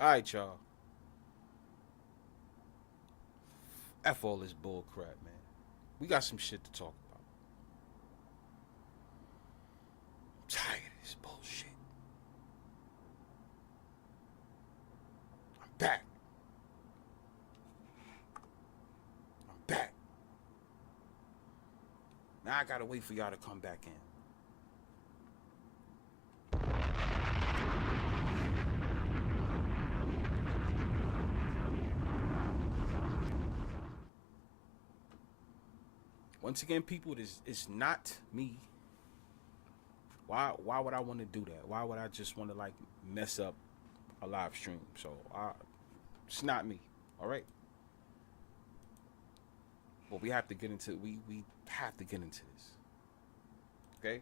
All right, y'all. F all this bull crap, man. We got some shit to talk about. I'm tired of this bullshit. I'm back. I'm back. Now I gotta wait for y'all to come back in. Once again, people, it's not me. Why would I want to do that? Why would I just want to like mess up a live stream? It's not me. All right. But we have to get into we have to get into this. Okay.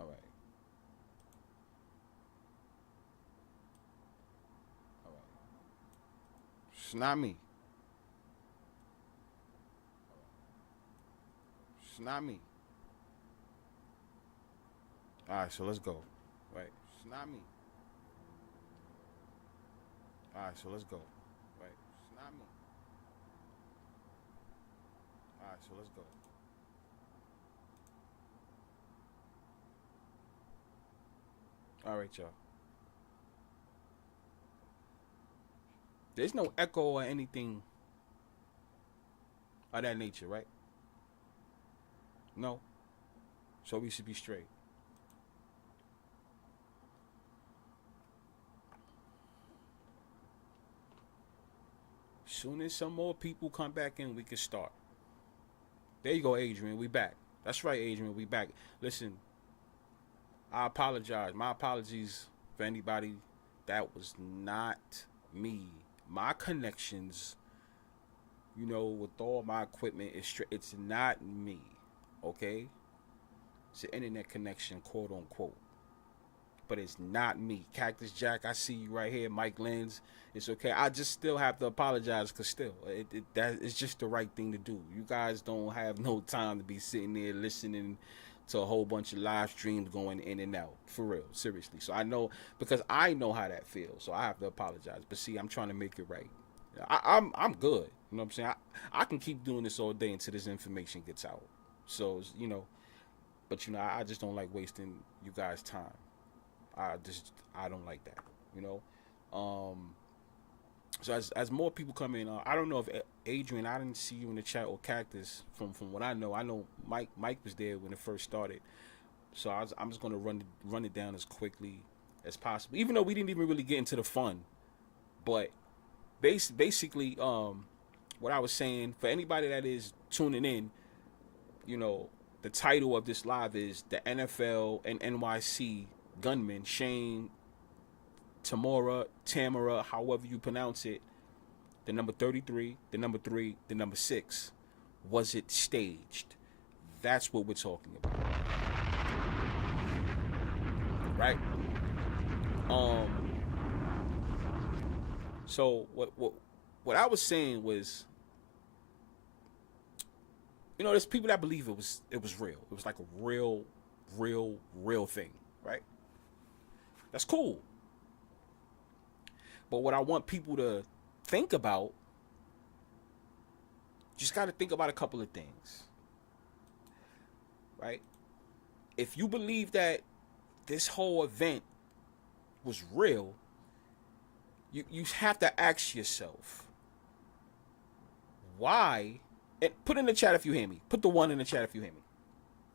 All right. All right. It's not me. It's not me. All right. So let's go. Right. It's not me. All right. So let's go. Right. It's not me. All right. So let's go. All right, y'all. There's no echo or anything of that nature, right? No. So we should be straight. Soon as some more people come back in, we can start. There you go, Adrian. We back. That's right, Adrian. We back. Listen, I apologize. My apologies for anybody. That was not me. My connections, with all my equipment, it's not me. Okay? It's an internet connection, quote unquote. But it's not me. Cactus Jack, I see you right here. Mike Lenz, it's okay. I just still have to apologize because still, that is just the right thing to do. You guys don't have no time to be sitting there listening to a whole bunch of live streams going in and out. For real, seriously. So I know, because I know how that feels. So I have to apologize. But see, I'm trying to make it right. I'm good. You know what I'm saying? I can keep doing this all day until this information gets out. So but I just don't like wasting you guys' time. I don't like that. You know. So as more people come in, I don't know if Adrian, I didn't see you in the chat, or Cactus. From what I know Mike was there when it first started. So I'm just gonna run it down as quickly as possible. Even though we didn't even really get into the fun, but basically, what I was saying for anybody that is tuning in, you know, the title of this live is the NFL and NYC gunman Shane Tamura, however you pronounce it, the number 33, the number 3, the number 6. Was it staged? That's what we're talking about, right? Um. So what I was saying was, there's people that believe it was real. It was like a real thing, right? That's cool. But what I want people to think about, just got to think about a couple of things, right? If you believe that this whole event was real, you have to ask yourself why. And put in the chat if you hear me. Put the one in the chat if you hear me.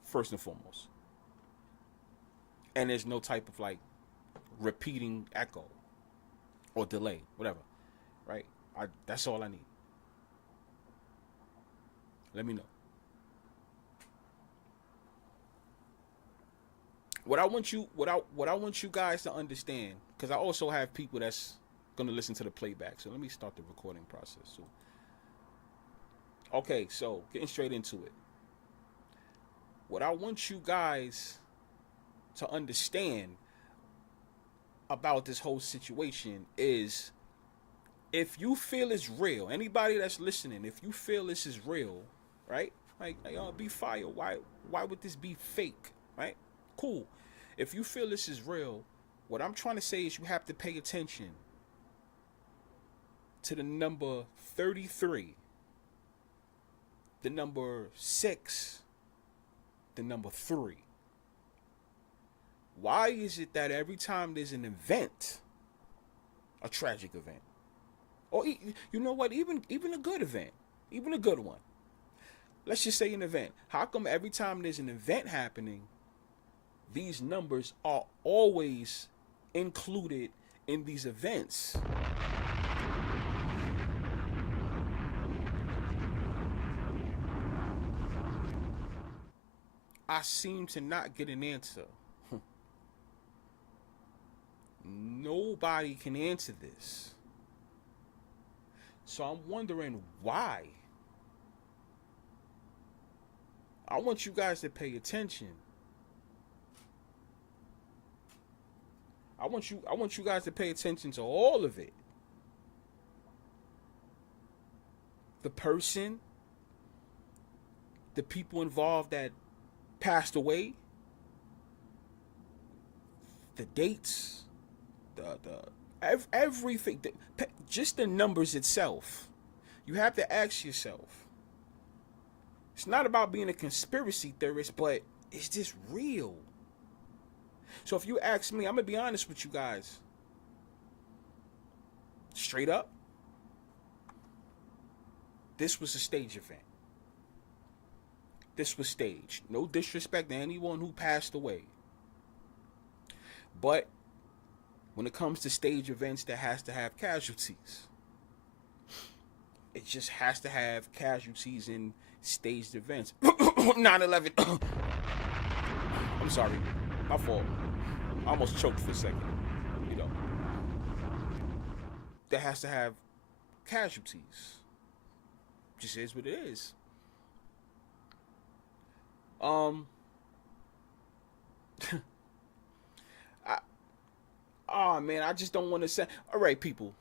First and foremost. And there's no type of like repeating echo or delay, whatever, right? That's all I need. Let me know. What I want you guys to understand, because I also have people that's gonna listen to the playback. So let me start the recording process. So okay, so getting straight into it. What I want you guys to understand about this whole situation is, if you feel it's real, anybody that's listening, if you feel this is real, right? Like Bfyre, why would this be fake, right? Cool. If you feel this is real, what I'm trying to say is you have to pay attention to the number 33, the number 6, the number 3. Why is it that every time there's an event, a tragic event, or you know what, even a good event, even a good one, let's just say an event, how come every time there's an event happening, these numbers are always included in these events? I seem to not get an answer. Nobody can answer this. So I'm wondering why. I want you guys to pay attention. I want you guys to pay attention to all of it. The person, the people involved that passed away, the dates, everything, just the numbers itself. You have to ask yourself. It's not about being a conspiracy theorist, but is this real? So if you ask me, I'm gonna be honest with you guys. Straight up, this was a stage event. This was staged. No disrespect to anyone who passed away. But when it comes to stage events, that has to have casualties. It just has to have casualties in staged events. 9/11. I'm sorry. My fault. I almost choked for a second. You know. That has to have casualties. Just is what it is. Man, I just don't want to say. All right, people.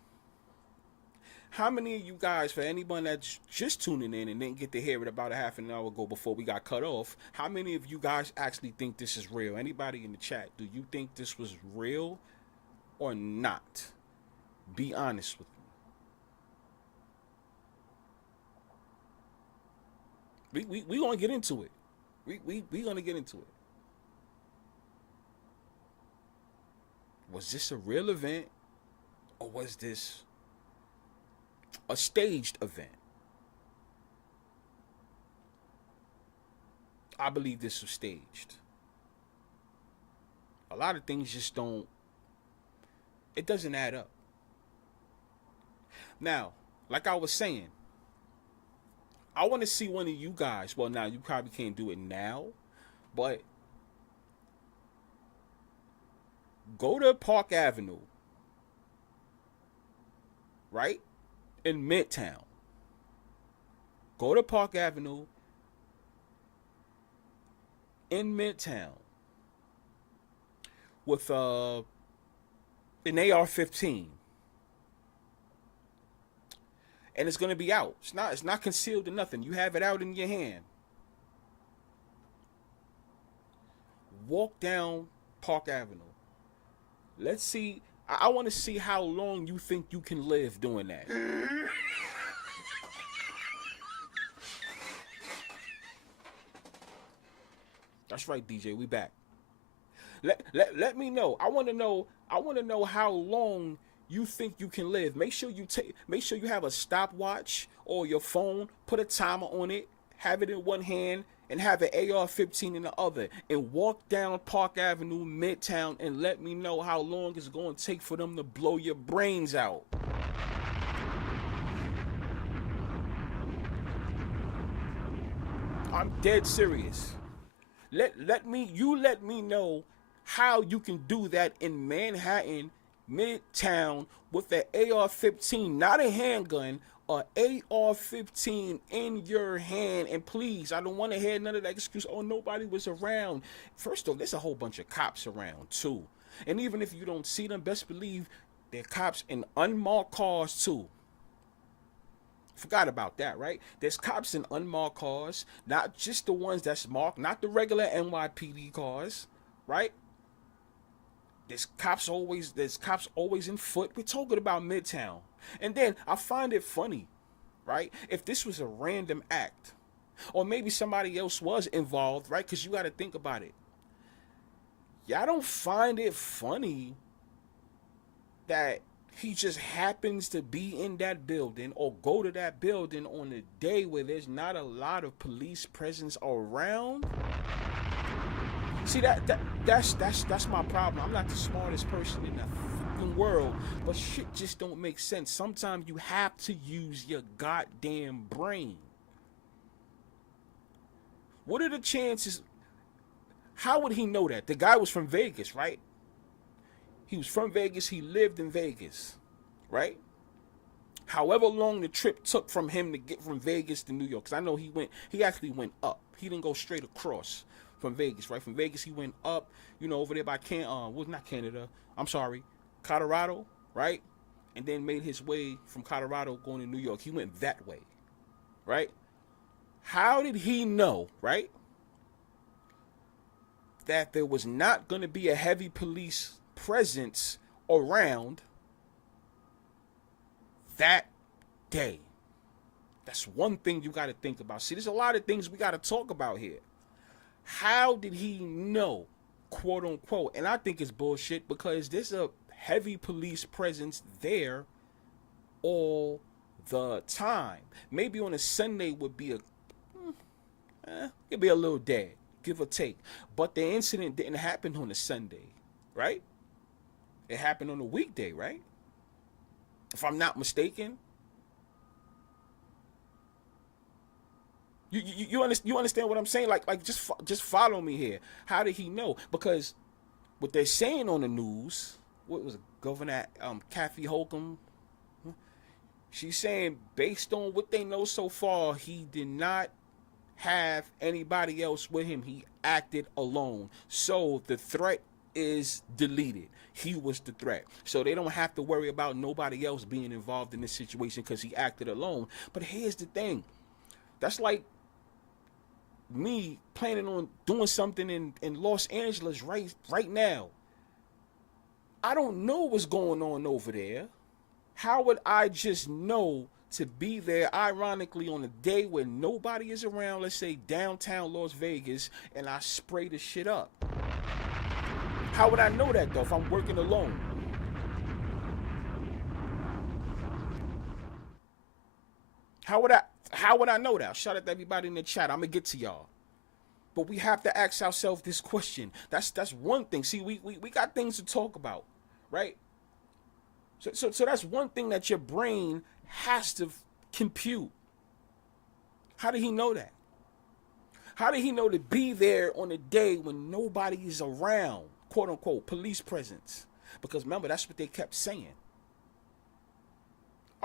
How many of you guys, for anyone that's just tuning in and didn't get to hear it about a half an hour ago before we got cut off, how many of you guys actually think this is real? Anybody in the chat, do you think this was real or not? Be honest with me. We gonna get into it. We gonna get into it. Was this a real event, or was this a staged event? I believe this was staged. A lot of things just don't, it doesn't add up. Now, like I was saying, I want to see one of you guys. Well, now you probably can't do it now, but go to Park Avenue, right? In Midtown. Go to Park Avenue in Midtown with an AR-15. And it's going to be out. It's not concealed or nothing. You have it out in your hand. Walk down Park Avenue. Let's see. I want to see how long you think you can live doing that. That's right, DJ. We back. Let me know. I want to know how long you think you can live. Make sure you have a stopwatch or your phone. Put a timer on it. Have it in one hand and have an AR-15 in the other, and walk down Park Avenue, Midtown, and let me know how long it's going to take for them to blow your brains out. I'm dead serious. Let me know how you can do that in Manhattan, Midtown, with an AR-15, not a handgun, an AR-15 in your hand. And please, I don't want to hear none of that excuse, oh, nobody was around. First off, there's a whole bunch of cops around too. And even if you don't see them, best believe they're cops in unmarked cars too. Forgot about that, right? There's cops in unmarked cars, not just the ones that's marked, not the regular NYPD cars. right? There's cops always in foot. We're talking about Midtown. And then I find it funny, right? If this was a random act, or maybe somebody else was involved, right? Because you got to think about it. Y'all don't find it funny that he just happens to be in that building or go to that building on a day where there's not a lot of police presence around? See, that's my problem. I'm not the smartest person in the fucking world, but shit just don't make sense. Sometimes you have to use your goddamn brain. What are the chances? How would he know that? The guy was from Vegas, right? He was from Vegas. He lived in Vegas, right? However long the trip took from him to get from Vegas to New York, because I know he actually went up. He didn't go straight across from Vegas, right? From Vegas, he went up, over there by Colorado, right? And then made his way from Colorado going to New York. He went that way, right? How did he know, right, that there was not going to be a heavy police presence around that day? That's one thing you got to think about. See, there's a lot of things we got to talk about here. How did he know, quote unquote? And I think it's bullshit, because there's a heavy police presence there all the time. Maybe on a Sunday would be it'd be a little dead, give or take. But the incident didn't happen on a Sunday, right? It happened on a weekday, right? If I'm not mistaken. You understand what I'm saying? Like just follow me here. How did he know? Because what they're saying on the news, what was it, Governor Kathy Holcomb? She's saying based on what they know so far, he did not have anybody else with him. He acted alone. So the threat is deleted. He was the threat. So they don't have to worry about nobody else being involved in this situation because he acted alone. But here's the thing. That's like me planning on doing something in Los Angeles right now. I don't know what's going on over there. How would I just know to be there, ironically, on a day when nobody is around, let's say downtown Las Vegas, and I spray the shit up? How would I know that, though, if I'm working alone? How would I know that? Shout out to everybody in the chat. I'm gonna get to y'all. But we have to ask ourselves this question. That's one thing. See, we got things to talk about, right? So that's one thing that your brain has to compute. How did he know that? How did he know to be there on a day when nobody is around, quote unquote, police presence? Because remember, that's what they kept saying.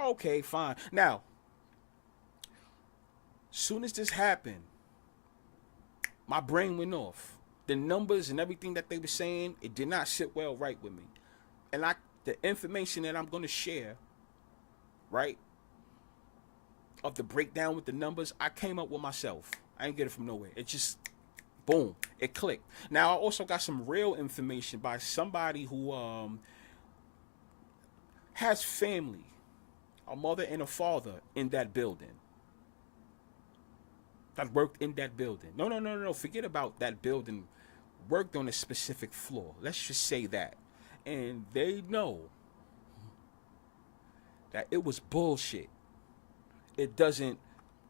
Okay, fine. Now, soon as this happened, my brain went off. The numbers and everything that they were saying, it did not sit well right with me. And the information that I'm going to share, right, of the breakdown with the numbers, I came up with myself. I ain't get it from nowhere. It just, boom, it clicked. Now, I also got some real information by somebody who has family, a mother and a father in that building. That worked in that building. No. Forget about that building. Worked on a specific floor. Let's just say that. And they know that it was bullshit. It doesn't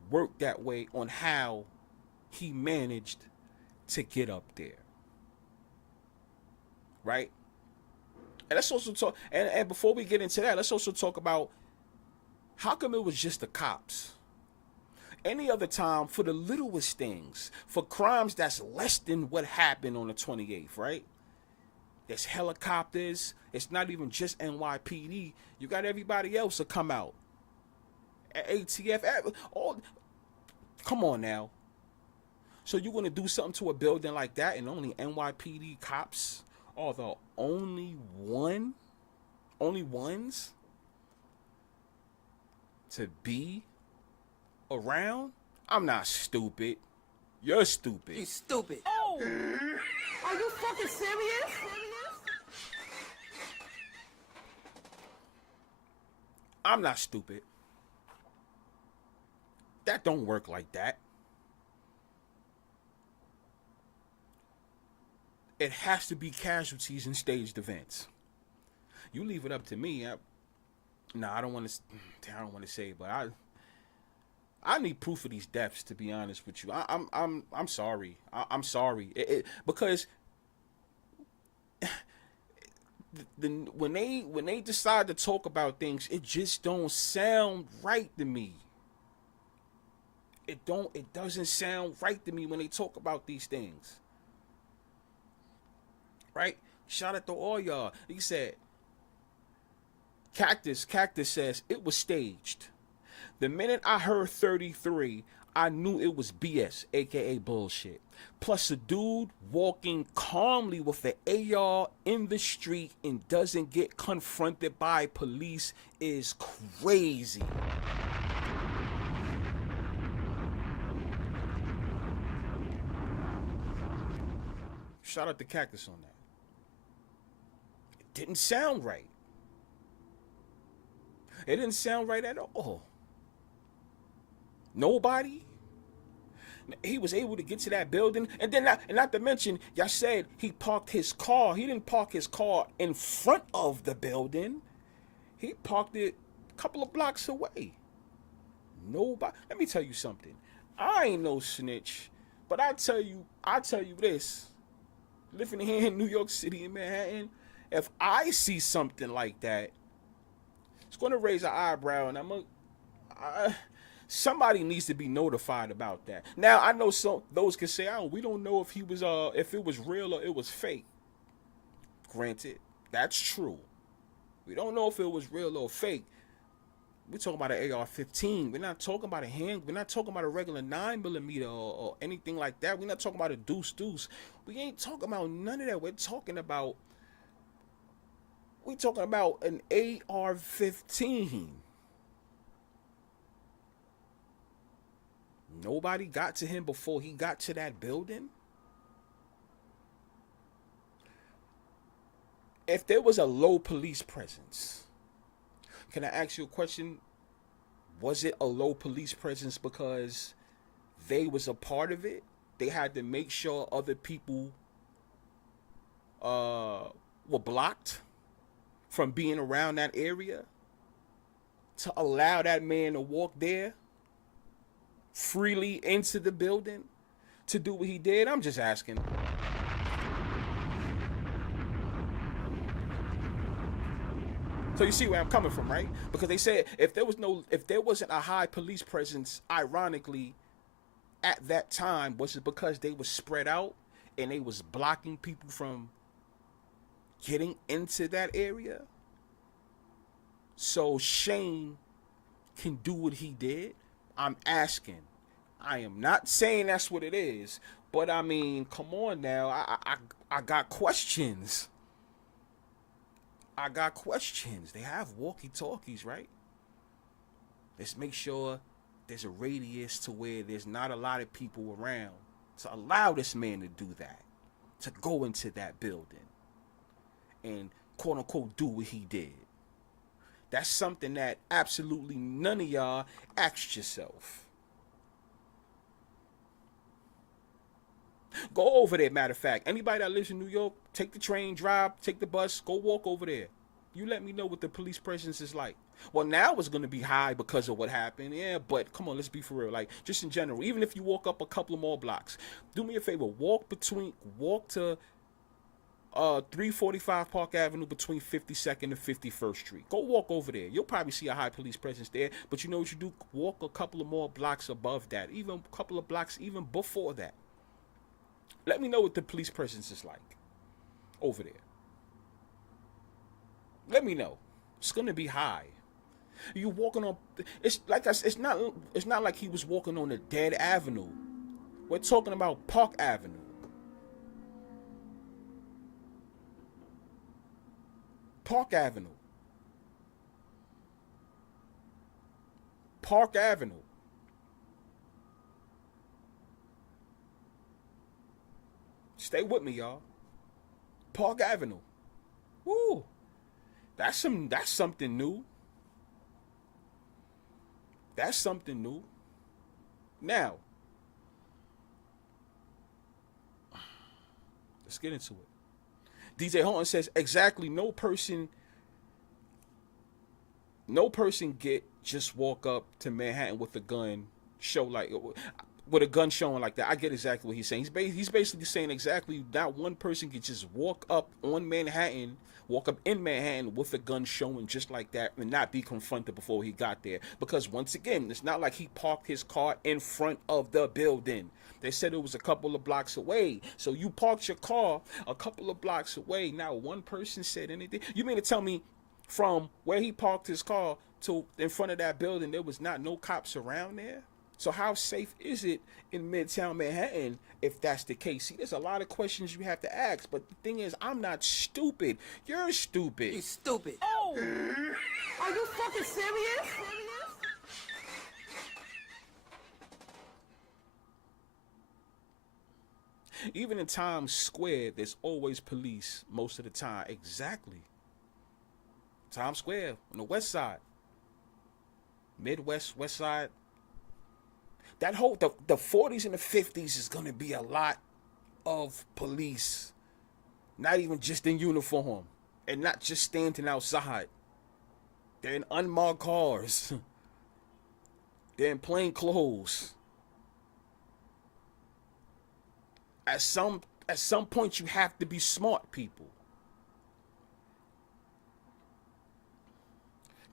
work that way on how he managed to get up there. Right? And let's also talk, and before we get into that, let's also talk about how come it was just the cops? Any other time, for the littlest things, for crimes that's less than what happened on the 28th, right? There's helicopters. It's not even just NYPD. You got everybody else to come out. ATF, all. Come on now. So you're going to do something to a building like that and only NYPD cops are the only ones to be around? I'm not stupid. You're stupid. You stupid. Oh! Are you fucking serious? I'm not stupid. That don't work like that. It has to be casualties in staged events. You leave it up to me. I don't want to. I don't want to say, but I need proof of these deaths. To be honest with you, I'm sorry. I'm sorry because when they decide to talk about things, it just don't sound right to me. It doesn't sound right to me when they talk about these things. Right? Shout out to all y'all. He said, Cactus says it was staged. The minute I heard 33, I knew it was BS, aka bullshit. Plus, a dude walking calmly with an AR in the street and doesn't get confronted by police is crazy. Shout out to Cactus on that. It didn't sound right. It didn't sound right at all. Nobody. He was able to get to that building, and then not to mention, y'all said he parked his car. He didn't park his car in front of the building. He parked it a couple of blocks away. Nobody. Let me tell you something. I ain't no snitch, but I tell you this. Living here in New York City in Manhattan, if I see something like that, it's gonna raise an eyebrow, and somebody needs to be notified about that. Now I know those can say, "Oh, we don't know if it was real or it was fake." Granted, that's true. We don't know if it was real or fake. We're talking about an AR-15. We're not talking about a hand. We're not talking about a regular 9mm or anything like that. We're not talking about a deuce. We ain't talking about none of that. We're talking about an AR-15. Nobody got to him before he got to that building. If there was a low police presence, can I ask you a question? Was it a low police presence because they was a part of it? They had to make sure other people were blocked from being around that area to allow that man to walk there freely into the building to do what he did? I'm just asking. So you see where I'm coming from, right? Because they said if there wasn't a high police presence, ironically, at that time, was it because they were spread out and they was blocking people from getting into that area? So Shane can do what he did? I'm asking. I am not saying that's what it is, but I mean, come on now. I got questions. I got questions. They have walkie-talkies, right? Let's make sure there's a radius to where there's not a lot of people around to allow this man to do that, to go into that building and quote-unquote do what he did. That's something that absolutely none of y'all asked yourself. Go over there, matter of fact. Anybody that lives in New York, take the train, drive, take the bus, go walk over there. You let me know what the police presence is like. Well, now it's going to be high because of what happened. Yeah, but come on, let's be for real. Like, just in general, even if you walk up a couple of more blocks, do me a favor. Walk to 345 Park Avenue between 52nd and 51st Street. Go walk over there. You'll probably see a high police presence there. But you know what you do? Walk a couple of more blocks above that. Even a couple of blocks even before that. Let me know what the police presence is like over there. Let me know. It's gonna be high. You walking on? It's like it's not like he was walking on a dead avenue. We're talking about Park Avenue. Park Avenue. Park Avenue. Stay with me, y'all. Park Avenue. Woo. That's something new. That's something new. Now, let's get into it. DJ Horton says exactly no person get just walk up to Manhattan with a gun show like with a gun showing like that. I get exactly what he's saying. He's basically saying exactly not one person can just walk up in Manhattan with a gun showing just like that and not be confronted before he got there. Because once again, it's not like he parked his car in front of the building. They said it was a couple of blocks away. So you parked your car a couple of blocks away. Now one person said anything. You mean to tell me from where he parked his car to in front of that building there was not no cops around there? So how safe is it in Midtown Manhattan if that's the case? See, there's a lot of questions you have to ask, but the thing is, I'm not stupid. You're stupid. You stupid. Oh! Are you fucking serious? Even in Times Square, there's always police most of the time. Exactly. Times Square, on the west side. Midwest, west side. That whole, the 40s and the 50s is going to be a lot of police. Not even just in uniform. And not just standing outside. They're in unmarked cars. They're in plain clothes. At some point, you have to be smart, people.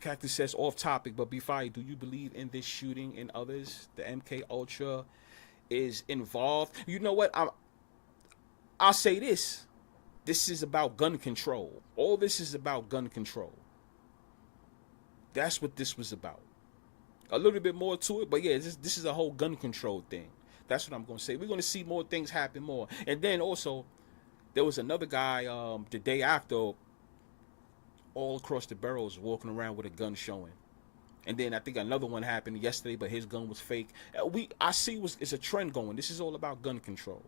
Cactus says, off topic, but Bfyre, do you believe in this shooting and others? The MK Ultra is involved. You know what? I'll say this. This is about gun control. All this is about gun control. That's what this was about. A little bit more to it, but yeah, this is a whole gun control thing. That's what I'm going to say. We're going to see more things happen more. And then also, there was another guy the day after, all across the boroughs, walking around with a gun showing. And then I think another one happened yesterday, but his gun was fake. I see it's a trend going. This is all about gun control,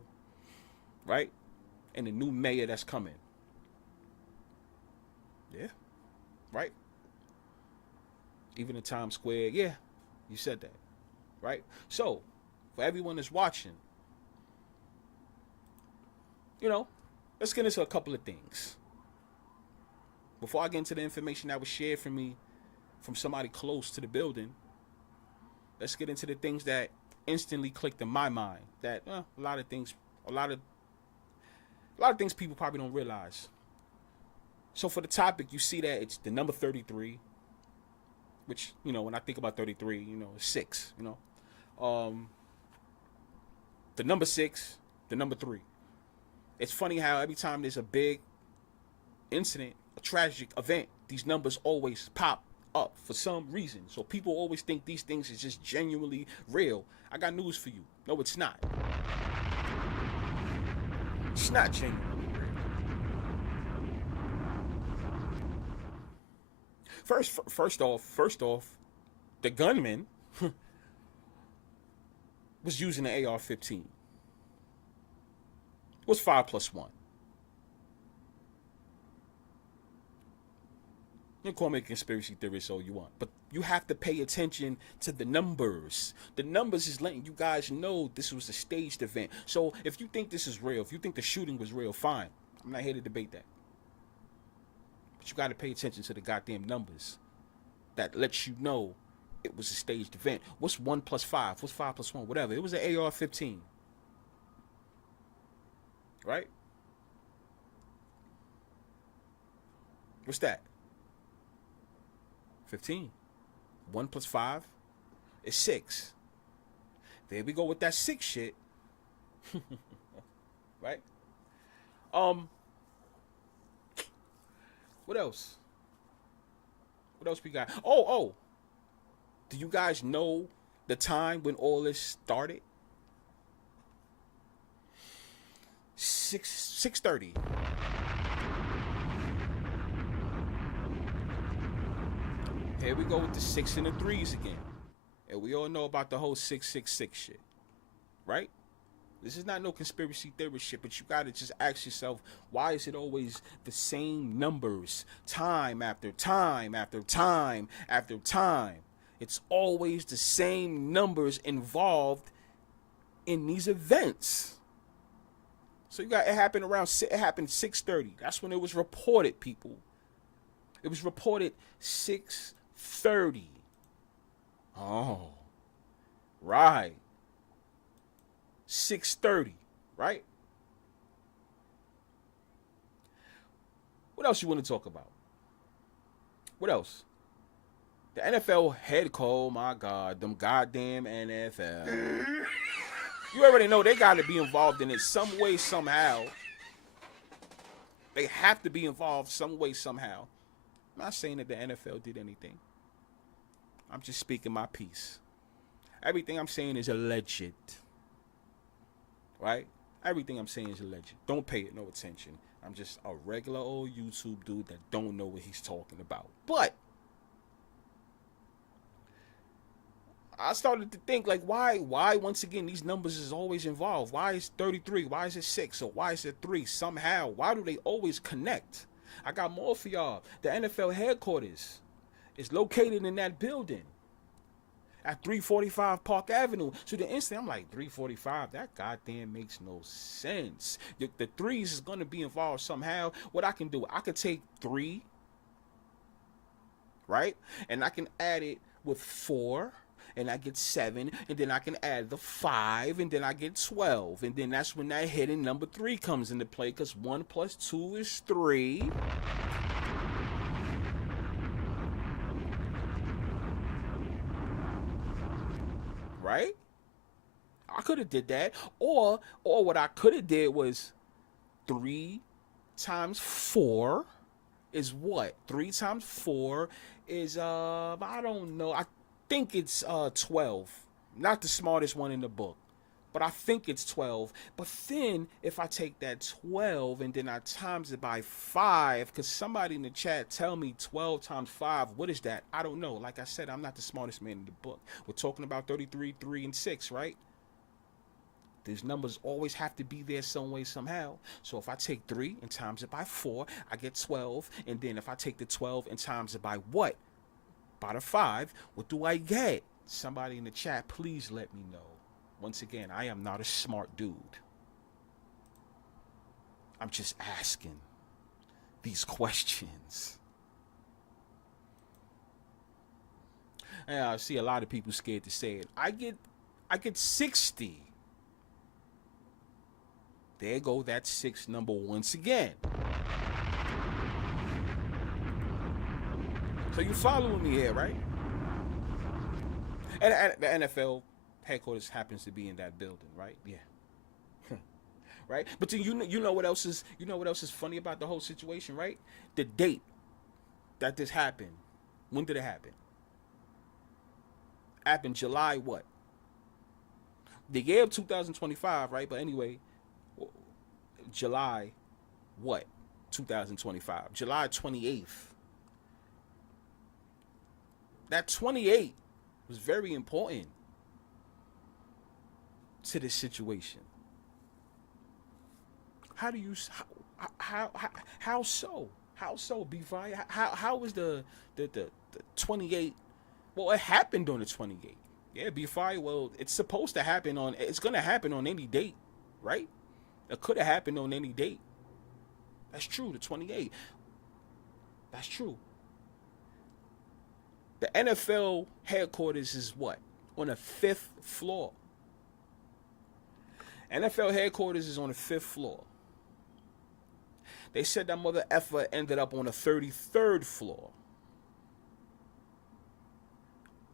right? And the new mayor that's coming. Yeah, right? Even in Times Square, yeah, you said that, right? So, for everyone that's watching, you know, let's get into a couple of things. Before I get into the information that was shared for me from somebody close to the building, let's get into the things that instantly clicked in my mind. That a lot of things people probably don't realize. So for the topic, you see that it's the number 33, which, you know, when I think about 33, you know, it's 6, you know. The number 6, the number 3. It's funny how every time there's a big incident, a tragic event, these numbers always pop up for some reason. So people always think these things is just genuinely real. I got news for you. No, it's not. It's not genuinely real. First off, the gunman was using an AR-15. It was 5 + 1. You can call me a conspiracy theorist all you want, but you have to pay attention to the numbers. The numbers is letting you guys know this was a staged event. So if you think this is real, if you think the shooting was real, fine. I'm not here to debate that. But you got to pay attention to the goddamn numbers that lets you know it was a staged event. What's 1 + 5? What's 5 + 1? Whatever. It was an AR-15. Right? What's that? 15. 1 + 5 is 6. There we go with that 6 shit. Right? What else? What else we got? Oh. Do you guys know the time when all this started? 6:30. Here we go with the 6 and the 3s again. And we all know about the whole 666 shit. Right? This is not no conspiracy theory shit, but you gotta just ask yourself, why is it always the same numbers, time after time after time after time? It's always the same numbers involved in these events. So it happened 6:30. That's when it was reported, people. It was reported 6:30. Oh, right. 6:30, right? What else you want to talk about? What else? The NFL head coach, my God, them goddamn NFL. You already know they got to be involved in it some way, somehow. They have to be involved some way, somehow. I'm not saying that the NFL did anything. I'm just speaking my piece. Everything I'm saying is alleged. Right? Everything I'm saying is alleged. Don't pay it no attention. I'm just a regular old YouTube dude that don't know what he's talking about. But I started to think, like, why once again these numbers is always involved? Why is 33? Why is it 6? Or why is it 3? Somehow, why do they always connect? I got more for y'all. The NFL headquarters is located in that building at 345 Park Avenue. So the instant I'm like, 345, that goddamn makes no sense. The threes is going to be involved somehow. What I can do, I could take 3, right? And I can add it with 4, and I get 7, and then I can add the 5, and then I get 12. And then that's when that hidden number 3 comes into play, because 1 plus 2 is 3. Right? I could have did that. Or what I could have did was 3 times 4 is what? 3 times 4 is I don't know. I think it's 12. Not the smartest one in the book, but I think it's 12. But then if I take that 12 and then I times it by 5, because somebody in the chat tell me 12 times 5, what is that? I don't know. Like I said, I'm not the smartest man in the book. We're talking about 33, 3, and 6, right? These numbers always have to be there some way, somehow. So if I take 3 and times it by 4, I get 12. And then if I take the 12 and times it by what? By the 5, what do I get? Somebody in the chat, please let me know. Once again, I am not a smart dude. I'm just asking these questions. And I see a lot of people scared to say it. I get 60. There go that 6 number once again. So you following me here, right? And the NFL headquarters happens to be in that building, right? Yeah. Right? But then you know what else is funny about the whole situation, right? The date that this happened. When did it happen? Happened July what? The year of 2025, right? But anyway, July what? 2025. July 28th. That 28 was very important to this situation. How do you how so? How so, Bfyre? How is the 28? Well, it happened on the 28th. Yeah, Bfyre. Well, it's supposed to happen on. It's gonna happen on any date, right? It could have happened on any date. That's true. The 28th. That's true. The NFL headquarters is what? On the 5th floor. NFL headquarters is on the 5th floor. They said that mother effer ended up on the 33rd floor.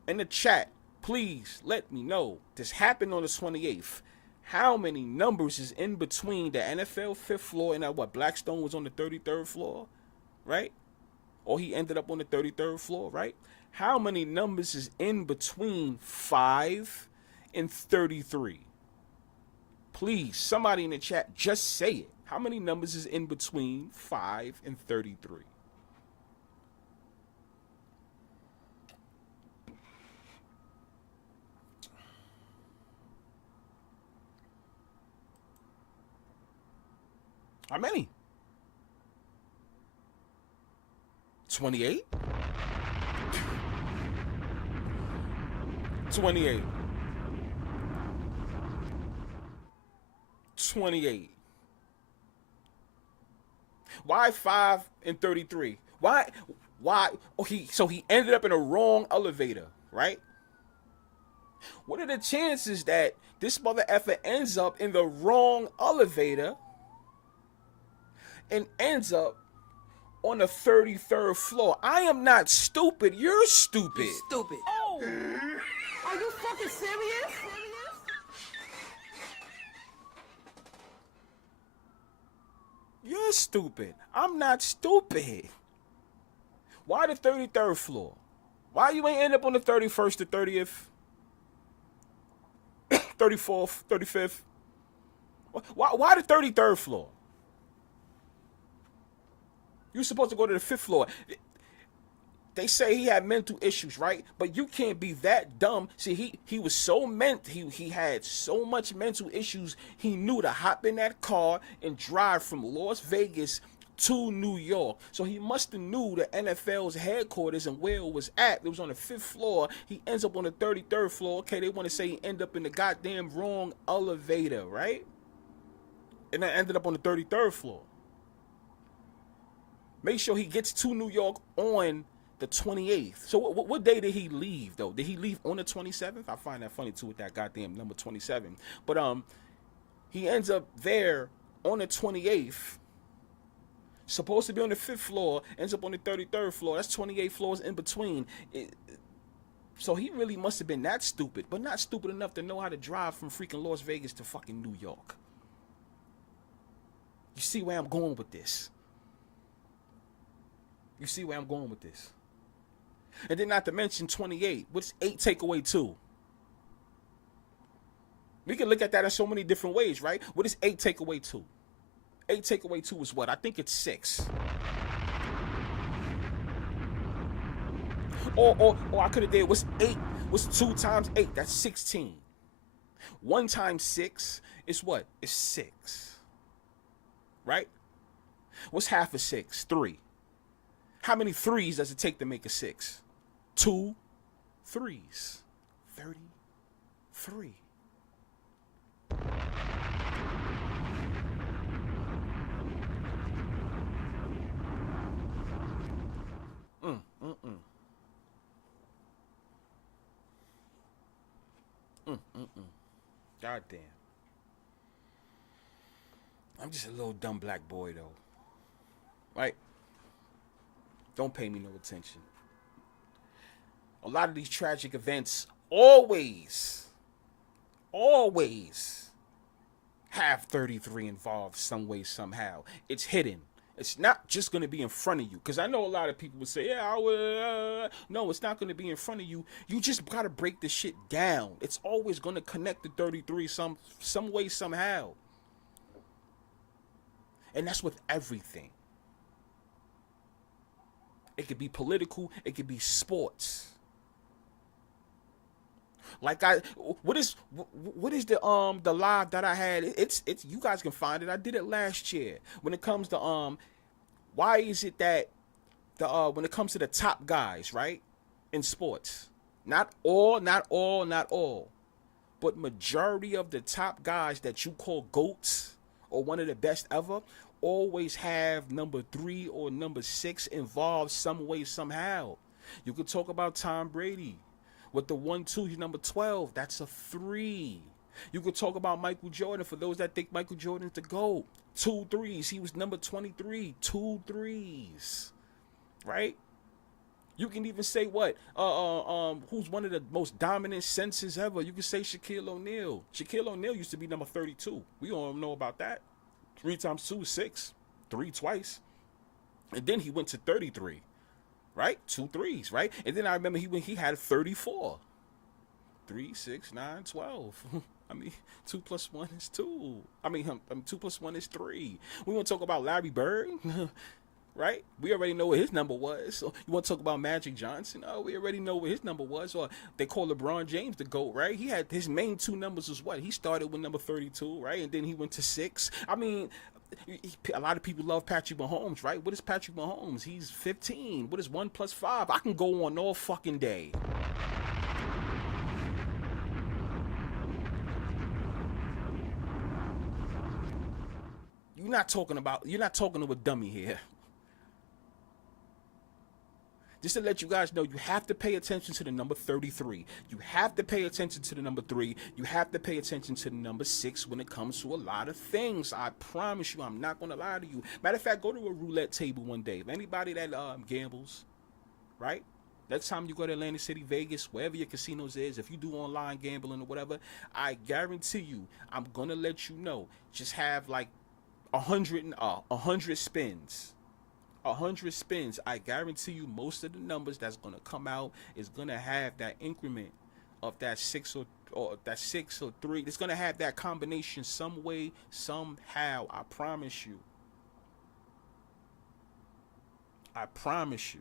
In the chat, please let me know. This happened on the 28th. How many numbers is in between the NFL 5th floor and that what? Blackstone was on the 33rd floor, right? Or he ended up on the 33rd floor, right? How many numbers is in between 5 and 33? Please, somebody in the chat, just say it. How many numbers is in between 5 and 33? How many? 28? 28. 28. Why 5 and 33? Why? Oh, he ended up in a wrong elevator, right? What are the chances that this mother effer ends up in the wrong elevator and ends up on the 33rd floor? I am not stupid. You're stupid. You're stupid. Oh. Are you fucking serious? You're stupid. I'm not stupid. Why the 33rd floor? Why you ain't end up on the 31st, the 30th, 34th, 35th? Why the 33rd floor? You're supposed to go to the 5th floor. They say he had mental issues, right? But you can't be that dumb. See, he was so he had so much mental issues. He knew to hop in that car and drive from Las Vegas to New York. So he must have knew the NFL's headquarters and where it was at. It was on the 5th floor. He ends up on the 33rd floor. Okay, they want to say he ended up in the goddamn wrong elevator, right? And then ended up on the 33rd floor. Make sure he gets to New York on the 28th. So what day did he leave, though? Did he leave on the 27th? I find that funny, too, with that goddamn number 27. But he ends up there on the 28th. Supposed to be on the 5th floor. Ends up on the 33rd floor. That's 28 floors in between. So he really must have been that stupid. But not stupid enough to know how to drive from freaking Las Vegas to fucking New York. You see where I'm going with this? You see where I'm going with this? And then not to mention 28. What's 8 take away 2? We can look at that in so many different ways, right? What is 8 take away 2? 8 take away 2 is what? I think it's 6. Or I could have did, what's 8? What's 2 times 8? That's 16. 1 times 6 is what? It's 6. Right? What's half of 6? 3. How many 3s does it take to make a 6? 2 3s. 33. God damn. I'm just a little dumb black boy, though. Right? Don't pay me no attention. A lot of these tragic events always have 33 involved some way, somehow. It's hidden. It's not just going to be in front of you. Because I know a lot of people would say, yeah, I would. No, it's not going to be in front of you. You just got to break the shit down. It's always going to connect to 33 some way, somehow. And that's with everything. It could be political. It could be sports. Like what is the live that I had? It's you guys can find it. I did it last year. When it comes to why is it that when it comes to the top guys, right, in sports, not all, but majority of the top guys that you call GOATs or one of the best ever always have number 3 or number 6 involved some way, somehow. You could talk about Tom Brady. With the 1-2, he's number 12. That's a 3. You could talk about Michael Jordan. For those that think Michael Jordan's the GOAT. 2 3s. He was number 23. 2 3s. Right? You can even say what? Who's one of the most dominant senses ever? You can say Shaquille O'Neal. Shaquille O'Neal used to be number 32. We all know about that. 3 times 2 is 6. 3 twice. And then he went to 33. Right? 2 3s, right? And then I remember he had 34. 3, 6, 9, 12. I mean, 2 plus 1 is 2. 2 plus 1 is 3. We want to talk about Larry Bird, right? We already know what his number was. So you want to talk about Magic Johnson? Oh, we already know what his number was. Or they call LeBron James the GOAT, right? He had his main 2 numbers was what? He started with number 32, right? And then he went to 6. I mean, A lot of people love Patrick Mahomes, right? What is Patrick Mahomes? He's 15. What is 1 + 5? I can go on all fucking day. You're not talking to a dummy here. Just to let you guys know, you have to pay attention to the number 33. You have to pay attention to the number 3. You have to pay attention to the number 6 when it comes to a lot of things. I promise you, I'm not going to lie to you. Matter of fact, go to a roulette table one day. If anybody that gambles, right? Next time you go to Atlantic City, Vegas, wherever your casinos is, if you do online gambling or whatever, I guarantee you, I'm going to let you know. Just have like 100 spins. 100 spins. I guarantee you most of the numbers that's going to come out is going to have that increment of that 6 or that 6 or 3. It's going to have that combination some way, somehow. I promise you. I promise you.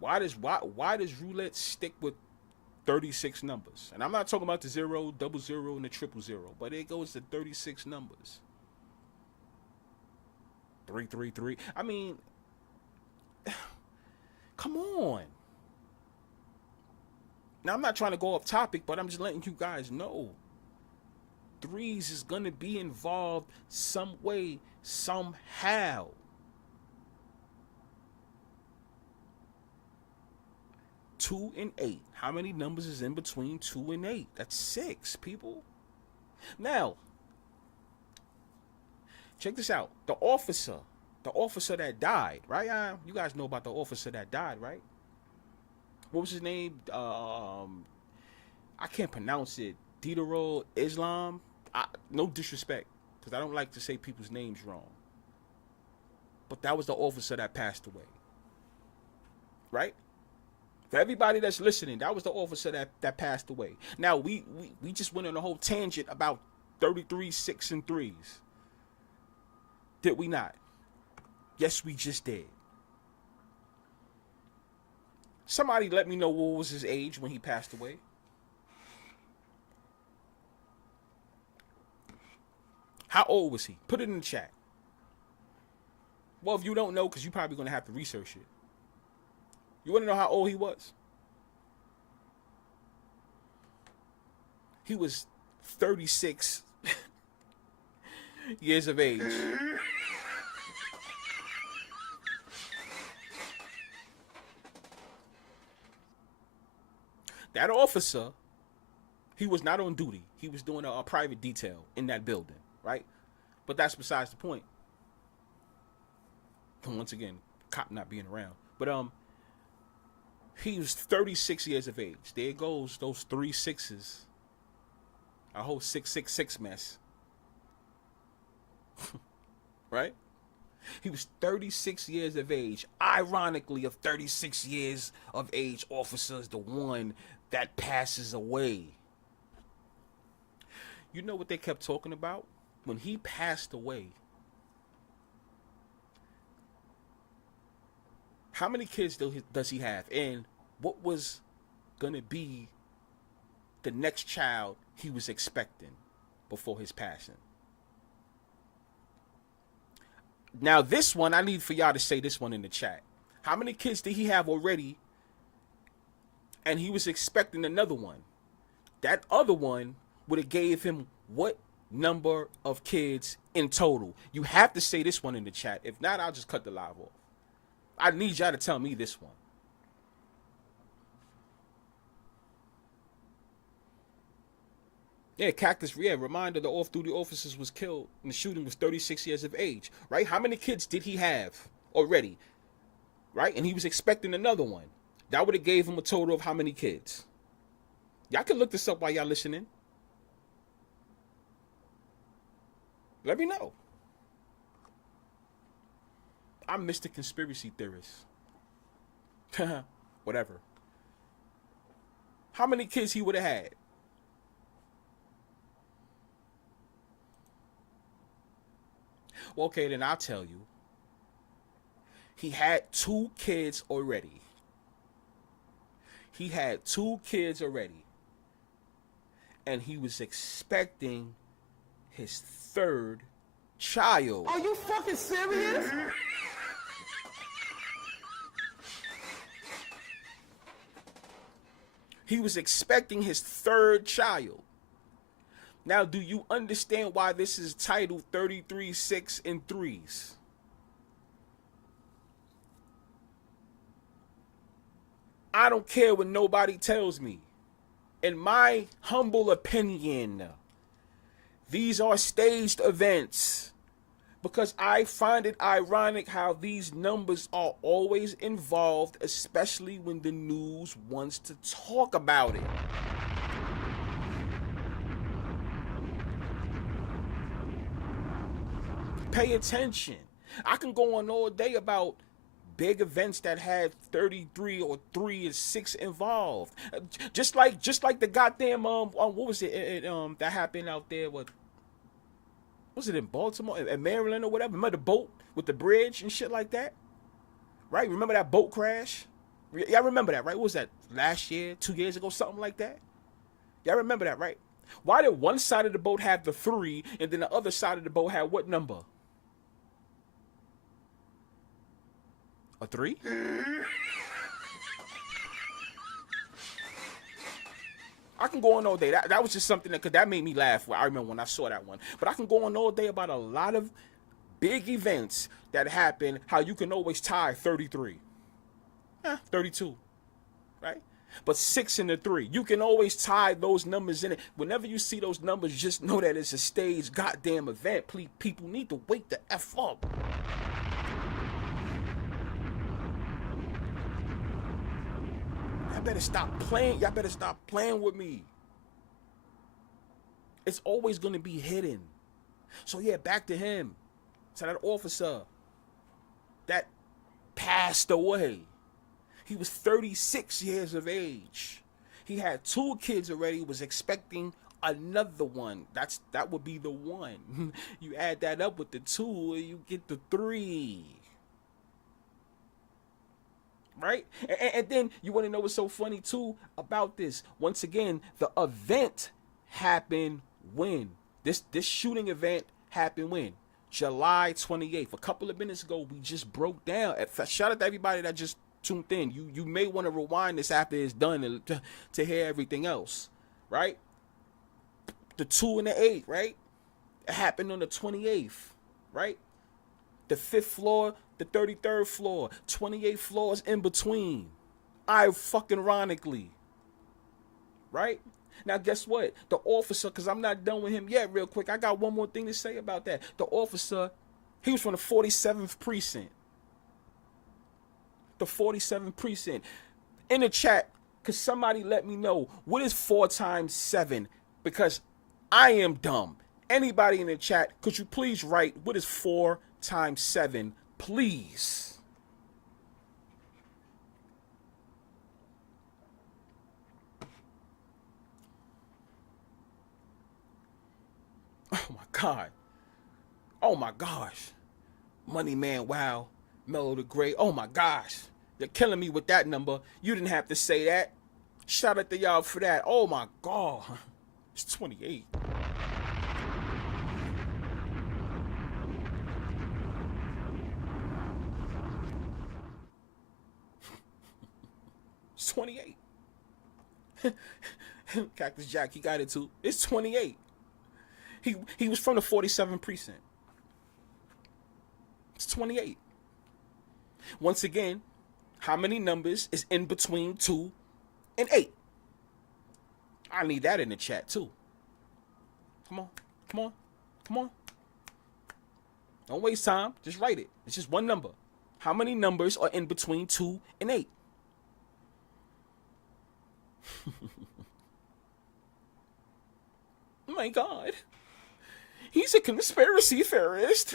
Why does roulette stick with 36 numbers? And I'm not talking about the 0, 00, and the 000, but it goes to 36 numbers. 333. I mean, come on. Now, I'm not trying to go off topic, but I'm just letting you guys know. Threes is going to be involved some way, somehow. Two and 8. How many numbers is in between 2 and 8? That's 6, people. Now, check this out. The officer that died, right? You guys know about the officer that died, right? What was his name? I can't pronounce it. Diderot Islam. No disrespect, because I don't like to say people's names wrong. But that was the officer that passed away, right? For everybody that's listening, that was the officer that passed away. Now, we just went on a whole tangent about 33, 6, and 3s. Did we not? Yes, we just did. Somebody let me know what was his age when he passed away. How old was he? Put it in the chat. Well, if you don't know, because you're probably going to have to research it. You want to know how old he was? He was 36 years of age. That officer, he was not on duty. He was doing a private detail in that building, right? But that's besides the point. Once again, cop not being around. But he was 36 years of age. There goes those 3 6s. A whole 666 mess. Right? He was 36 years of age. Ironically, of 36 years of age officer is the one that passes away. You know what they kept talking about? When he passed away, how many kids does he have? And what was going to be the next child he was expecting before his passing? Now, this one, I need for y'all to say this one in the chat. How many kids did he have already? And he was expecting another one. That other one would have gave him what number of kids in total? You have to say this one in the chat. If not, I'll just cut the live off. I need y'all to tell me this one. Yeah, Cactus, yeah, reminder the off-duty officers was killed and the shooting was 36 years of age, right? How many kids did he have already, right? And he was expecting another one. That would have gave him a total of how many kids? Y'all can look this up while y'all listening. Let me know. I'm Mr. Conspiracy Theorist. Whatever. How many kids he would have had? Well, okay, then I'll tell you. He had 2 kids already. He had 2 kids already. And he was expecting his third child. Are you fucking serious? He was expecting his third child. Now, do you understand why this is titled 33, 6, and 3s? I don't care what nobody tells me. In my humble opinion, these are staged events. Because I find it ironic how these numbers are always involved, especially when the news wants to talk about it. Pay attention. I can go on all day about big events that had 33 or 3 and 6 involved. Just like the goddamn what was it that happened out there? What was it, in Baltimore, in Maryland or whatever? Remember the boat with the bridge and shit like that? Right? Remember that boat crash? Yeah, I remember that, right? What was that, last year, 2 years ago, something like that? Yeah, I remember that, right? Why did one side of the boat have the 3 and then the other side of the boat had what number? A 3? I can go on all day. That was just something that made me laugh. I remember when I saw that one. But I can go on all day about a lot of big events that happen, how you can always tie 33. 32. Right? But 6 and the 3. You can always tie those numbers in it. Whenever you see those numbers, just know that it's a staged goddamn event. Please, people need to wake the F up. Y'all better stop playing. Y'all better stop playing with me. It's always going to be hidden. So yeah, back to him. To that officer that passed away. He was 36 years of age. He had 2 kids already, was expecting another one. That would be the one. You add that up with the 2, you get the 3. Right? And then you want to know what's so funny too about this. Once again, the event happened when? This shooting event happened when? July 28th. A couple of minutes ago, we just broke down. Shout out to everybody that just tuned in. You may want to rewind this after it's done to hear everything else. Right? The 2 and the 8, right? It happened on the 28th. Right? The 5th floor, the 33rd floor, 28 floors in between. Ironically. Right? Now, guess what? The officer, because I'm not done with him yet, real quick. I got one more thing to say about that. The officer, he was from the 47th precinct. The 47th precinct. In the chat, could somebody let me know what is 4 times 7? Because I am dumb. Anybody in the chat, could you please write what is 4 times 7, please? Oh my God. Oh my gosh. Money Man, wow. Mellow the Gray. Oh my gosh. You're killing me with that number. You didn't have to say that. Shout out to y'all for that. Oh my God. It's 28. It's 28. Cactus Jack, he got it too. It's 28. He was from the 47th precinct. It's 28. Once again, how many numbers is in between 2 and 8? I need that in the chat too. Come on. Come on. Come on. Don't waste time. Just write it. It's just one number. How many numbers are in between 2 and 8? Oh my God. He's a conspiracy theorist.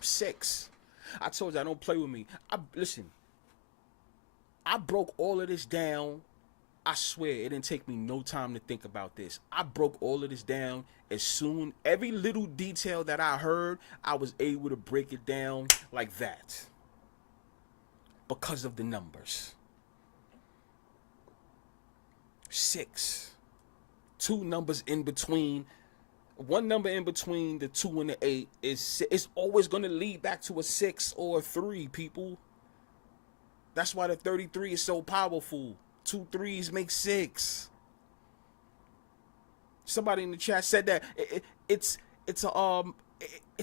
6. I told you I don't play with me. Listen. I broke all of this down. I swear it didn't take me no time to think about this. I broke all of this down as soon. Every little detail that I heard, I was able to break it down like that. Because of the numbers. 6. 2 numbers in between. One number in between the 2 and the 8 is it's always going to lead back to a 6 or a 3, people. That's why the 33 is so powerful. 2 3s make 6. Somebody in the chat said that it's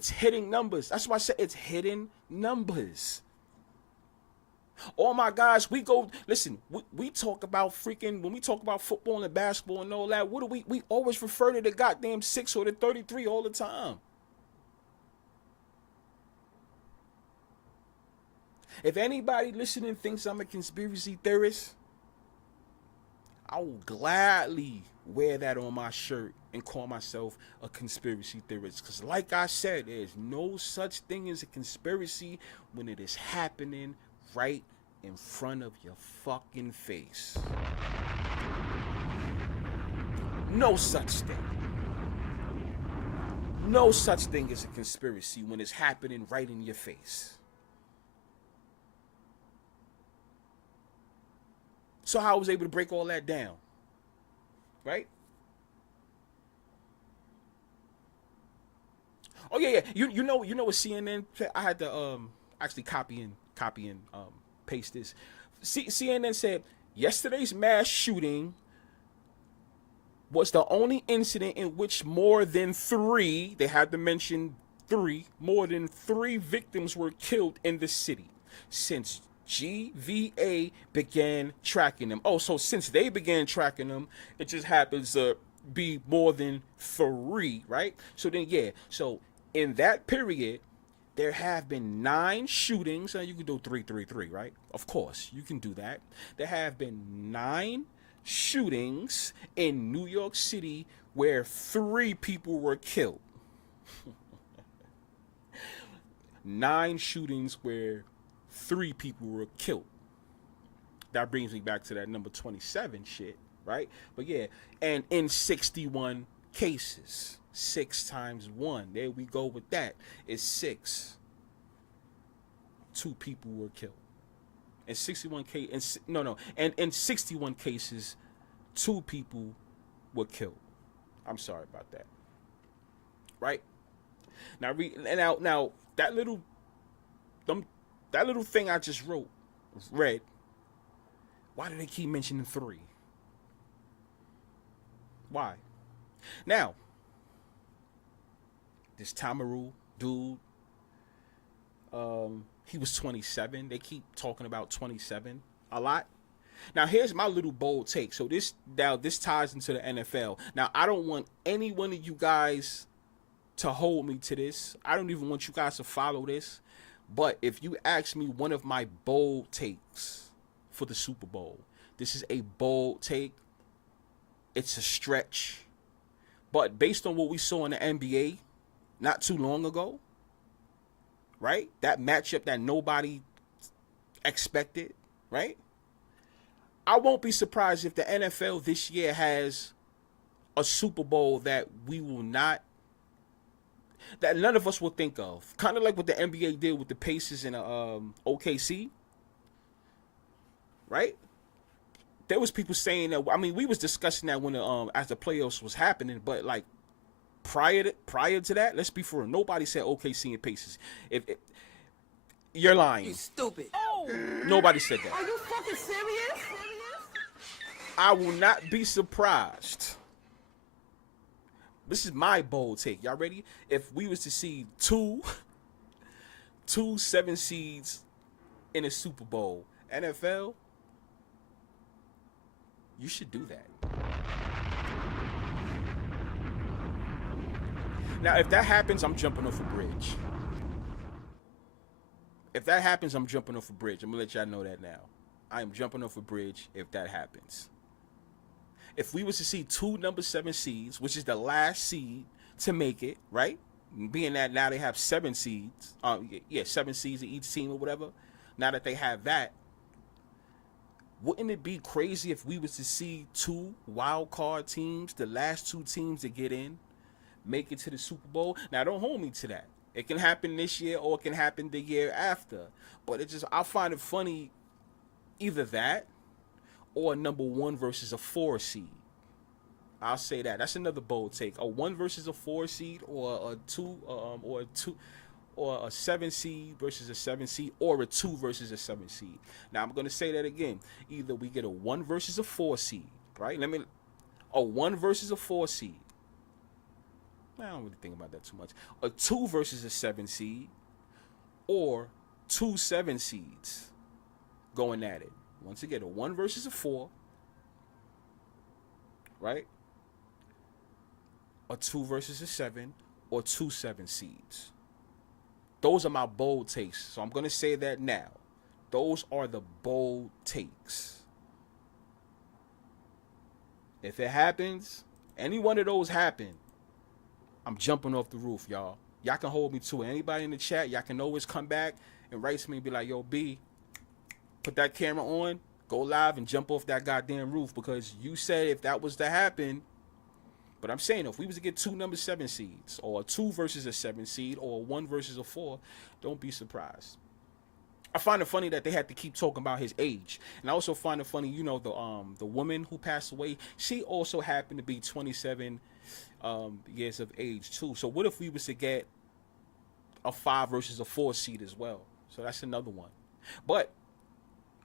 hitting numbers. That's why I said it's hidden numbers. All my guys, we go, listen, we talk about freaking, when we talk about football and basketball and all that, what do we always refer to the goddamn 6 or the 33 all the time. If anybody listening thinks I'm a conspiracy theorist, I will gladly wear that on my shirt and call myself a conspiracy theorist. Because like I said, there's no such thing as a conspiracy when it is happening right in front of your fucking face. No such thing. No such thing as a conspiracy when it's happening right in your face. So how I was able to break all that down, right? Oh yeah. You know what CNN? I had to actually copy and paste this. CNN said yesterday's mass shooting was the only incident in which more than 3, they had to mention 3, more than 3 victims were killed in the city since GVA began tracking them. Oh, so since they began tracking them, it just happens to be more than 3, right? So then, yeah. So in that period, there have been 9 shootings. Now you can do 333, right? Of course, you can do that. There have been 9 shootings in New York City where 3 people were killed. 9 shootings where 3 people were killed. That brings me back to that number 27 shit, right? But yeah, and in 61 cases, 6 times 1, there we go with that, is 6. 2 people were killed. In 61 cases, and in 61 cases, 2 people were killed. I'm sorry about that. Right? Now that little thing I just read, why do they keep mentioning 3? Why? Now, this Tamura dude, he was 27. They keep talking about 27 a lot. Now, here's my little bold take. So this ties into the NFL. Now, I don't want any one of you guys to hold me to this. I don't even want you guys to follow this. But if you ask me one of my bold takes for the Super Bowl, this is a bold take. It's a stretch. But based on what we saw in the NBA not too long ago, right? That matchup that nobody expected, right? I won't be surprised if the NFL this year has a Super Bowl that we will not, that none of us will think of. Kind of like what the NBA did with the Pacers and OKC, right? There was people saying that, I mean, we was discussing that when as the playoffs was happening, but like prior to that, let's be for real, nobody said OKC and Pacers. If you're lying. You stupid. Oh. Nobody said that. Are you fucking serious? I will not be surprised. This is my bold take. Y'all ready? If we was to see two 7 seeds in a Super Bowl, NFL, you should do that. Now, if that happens, I'm jumping off a bridge. If that happens, I'm jumping off a bridge. I'm going to let y'all know that now. I am jumping off a bridge if that happens. If we was to see 2 number 7 seeds, which is the last seed to make it, right? Being that now they have 7 seeds. 7 seeds in each team or whatever. Now that they have that, wouldn't it be crazy if we was to see 2 wild card teams, the last 2 teams to get in, make it to the Super Bowl? Now, don't hold me to that. It can happen this year or it can happen the year after. But I find it funny, either that or a number 1 versus a 4 seed. I'll say that. That's another bold take. A 1 versus a 4 seed, or a 2, or a 7 seed versus a 7 seed, or a 2 versus a 7 seed. Now I'm gonna say that again. Either we get a 1 versus a 4 seed, right? A 1 versus a 4 seed. I don't really think about that too much. A 2 versus a 7 seed, or 2 7 seeds going at it. Once again, a 1 versus a 4, right? A 2 versus a 7, or 2 7 seeds. Those are my bold takes. So I'm going to say that now. Those are the bold takes. If it happens, any one of those happen, I'm jumping off the roof, y'all. Y'all can hold me to it. Anybody in the chat, y'all can always come back and write to me and be like, yo, B, put that camera on, go live and jump off that goddamn roof, because you said if that was to happen. But I'm saying if we was to get 2 number 7 seeds, or a 2 versus a 7 seed, or a 1 versus a 4, don't be surprised. I find it funny that they had to keep talking about his age. And I also find it funny, the woman who passed away, she also happened to be 27 years of age too. So what if we was to get a 5 versus a 4 seed as well? So that's another one. But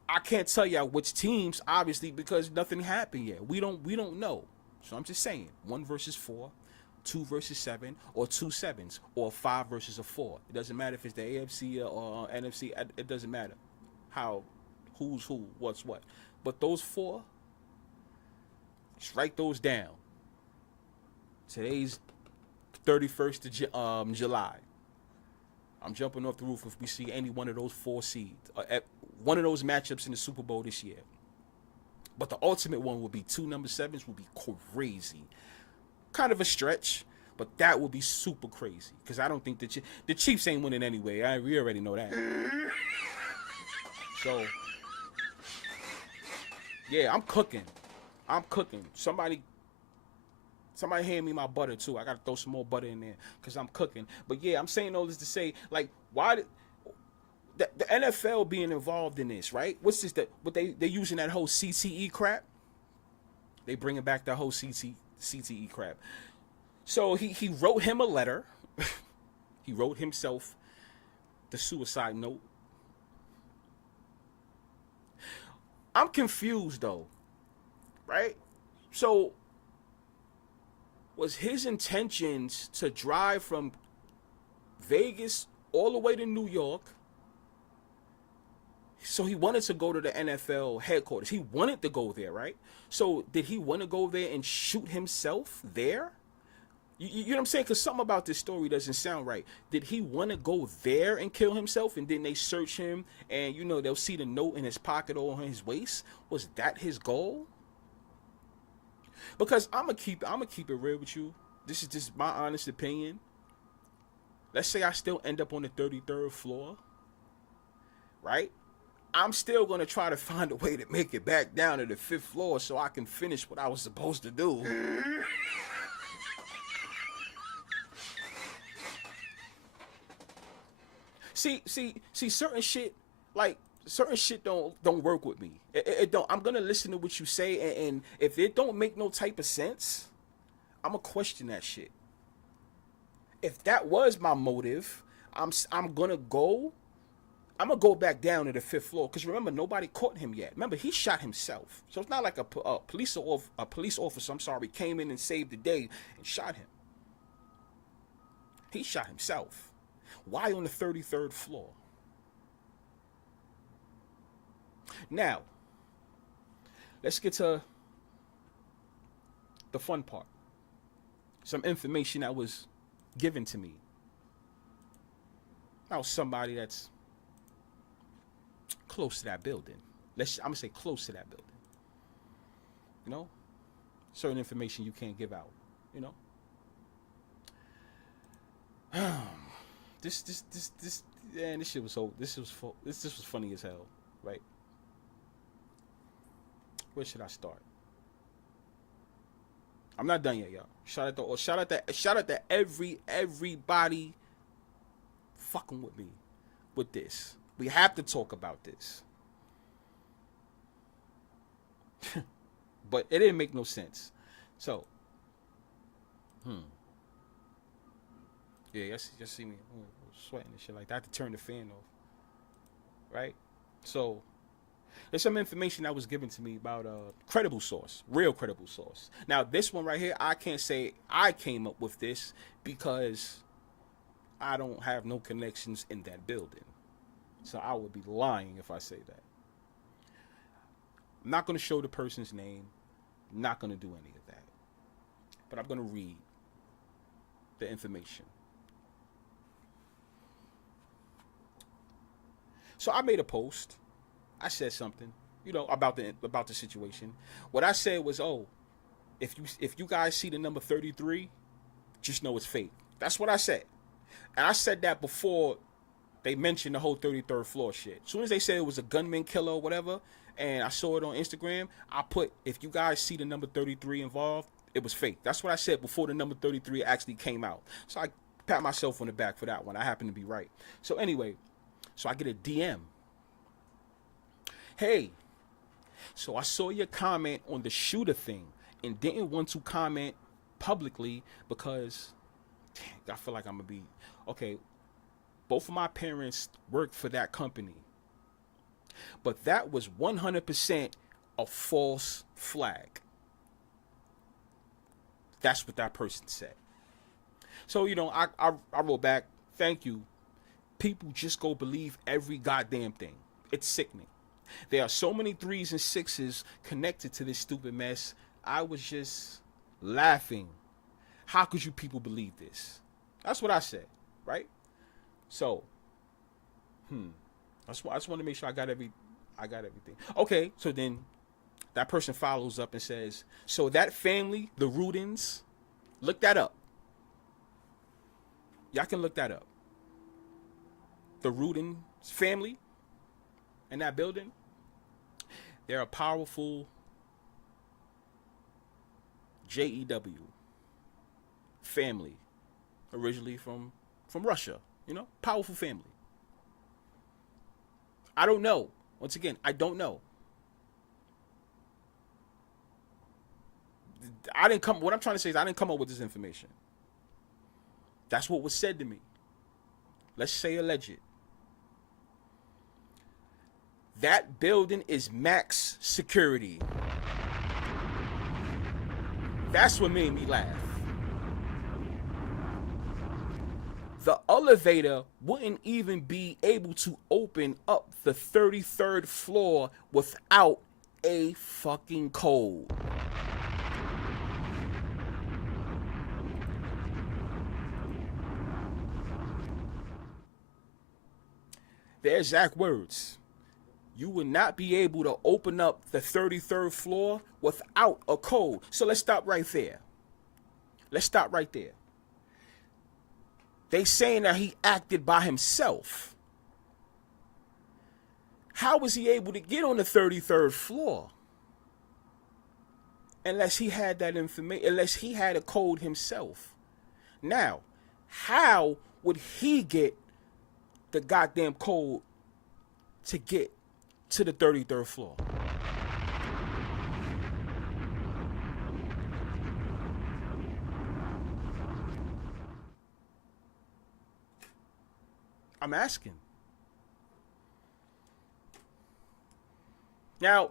I can't tell y'all which teams, obviously, because nothing happened yet. We don't know. So I'm just saying, 1 versus 4, 2 versus 7, or 2 7s, or 5 versus a 4. It doesn't matter if it's the AFC or NFC. It doesn't matter who's who, what's what. But those 4, just write those down. Today's 31st of July. I'm jumping off the roof if we see any one of those 4 seeds, one of those matchups in the Super Bowl this year. But the ultimate one would be 2 number 7s, would be crazy. Kind of a stretch, but that would be super crazy. Because I don't think the Chiefs ain't winning anyway. We already know that. So, yeah, I'm cooking. Somebody hand me my butter too. I gotta throw some more butter in there because I'm cooking. But yeah, I'm saying all this to say, like, why did the NFL being involved in this, right? What's this? What they using that whole CTE crap? They bringing back that whole CTE crap. So he wrote him a letter. He wrote himself the suicide note. I'm confused though, right? So was his intentions to drive from Vegas all the way to New York? So he wanted to go to the NFL headquarters. He wanted to go there, right? So did he want to go there and shoot himself there? You know what I'm saying? Because something about this story doesn't sound right. Did he want to go there and kill himself, and then they search him and, they'll see the note in his pocket or on his waist? Was that his goal? Because I'm gonna keep it real with you. This is just my honest opinion. Let's say I still end up on the 33rd floor, right? I'm still gonna try to find a way to make it back down to the 5th floor so I can finish what I was supposed to do. See, certain shit, don't work with me. It don't. I'm gonna listen to what you say, and if it don't make no type of sense, I'm gonna question that shit. If that was my motive, I'm gonna go go back down to the 5th floor, because remember, nobody caught him yet. Remember, he shot himself, so it's not like a police officer, came in and saved the day and shot him. He shot himself. Why on the 33rd floor? Now, let's get to the fun part. Some information that was given to me. Now, somebody that's close to that building. I'm going to say close to that building. Certain information you can't give out, This shit was this was funny as hell, right? Where should I start? I'm not done yet, y'all. Shout out to everybody fucking with me with this. We have to talk about this. But it didn't make no sense. So, yeah, just see me sweating and shit like that. I had to turn the fan off, right? So, there's some information that was given to me about a credible source, real credible source. Now, this one right here, I can't say I came up with this because I don't have no connections in that building. So I would be lying if I say that. I'm not going to show the person's name. I'm not going to do any of that. But I'm going to read the information. So I made a post. I said something, about the situation. What I said was, if you guys see the number 33, just know it's fake. That's what I said. And I said that before they mentioned the whole 33rd floor shit. As soon as they said it was a gunman killer or whatever, and I saw it on Instagram, I put, if you guys see the number 33 involved, it was fake. That's what I said before the number 33 actually came out. So I pat myself on the back for that one. I happen to be right. So anyway, I get a DM. Hey, so I saw your comment on the shooter thing and didn't want to comment publicly because I feel like I'm going to be, okay, both of my parents worked for that company. But that was 100% a false flag. That's what that person said. So, I wrote back, thank you. People just go believe every goddamn thing. It's sickening. There are so many 3s and 6s connected to this stupid mess. I was just laughing. How could you people believe this? That's what I said, right? So, I just want to make sure I got everything. Okay, so then that person follows up and says, so that family, the Rudins, look that up. Y'all can look that up. The Rudin family in that building, they're a powerful JEW family, originally from Russia, powerful family. I don't know. Once again, I don't know. What I'm trying to say is I didn't come up with this information. That's what was said to me. Let's say alleged. That building is max security. That's what made me laugh. The elevator wouldn't even be able to open up the 33rd floor without a fucking code. Their exact words. You would not be able to open up the 33rd floor without a code. So let's stop right there. They saying that he acted by himself. How was he able to get on the 33rd floor? Unless he had that information, unless he had a code himself. Now, how would he get the goddamn code to get to the 33rd floor? I'm asking. Now,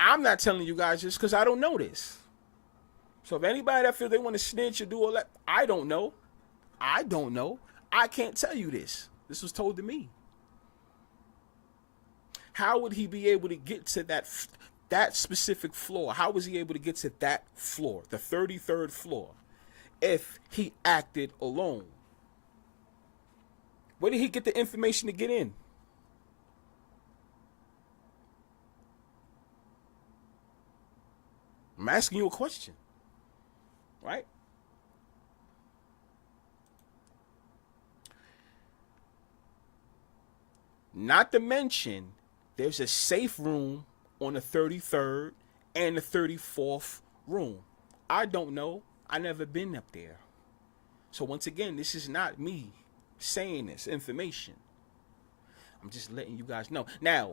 I'm not telling you guys this because I don't know this. So if anybody that feels they want to snitch or do all that, I don't know. I can't tell you this. This was told to me. How would he be able to get to that specific floor? How was he able to get to that floor, the 33rd floor, if he acted alone? Where did he get the information to get in? I'm asking you a question, right? Not to mention, there's a safe room on the 33rd and the 34th room. I don't know. I never been up there. So once again, this is not me saying this information. I'm just letting you guys know. Now,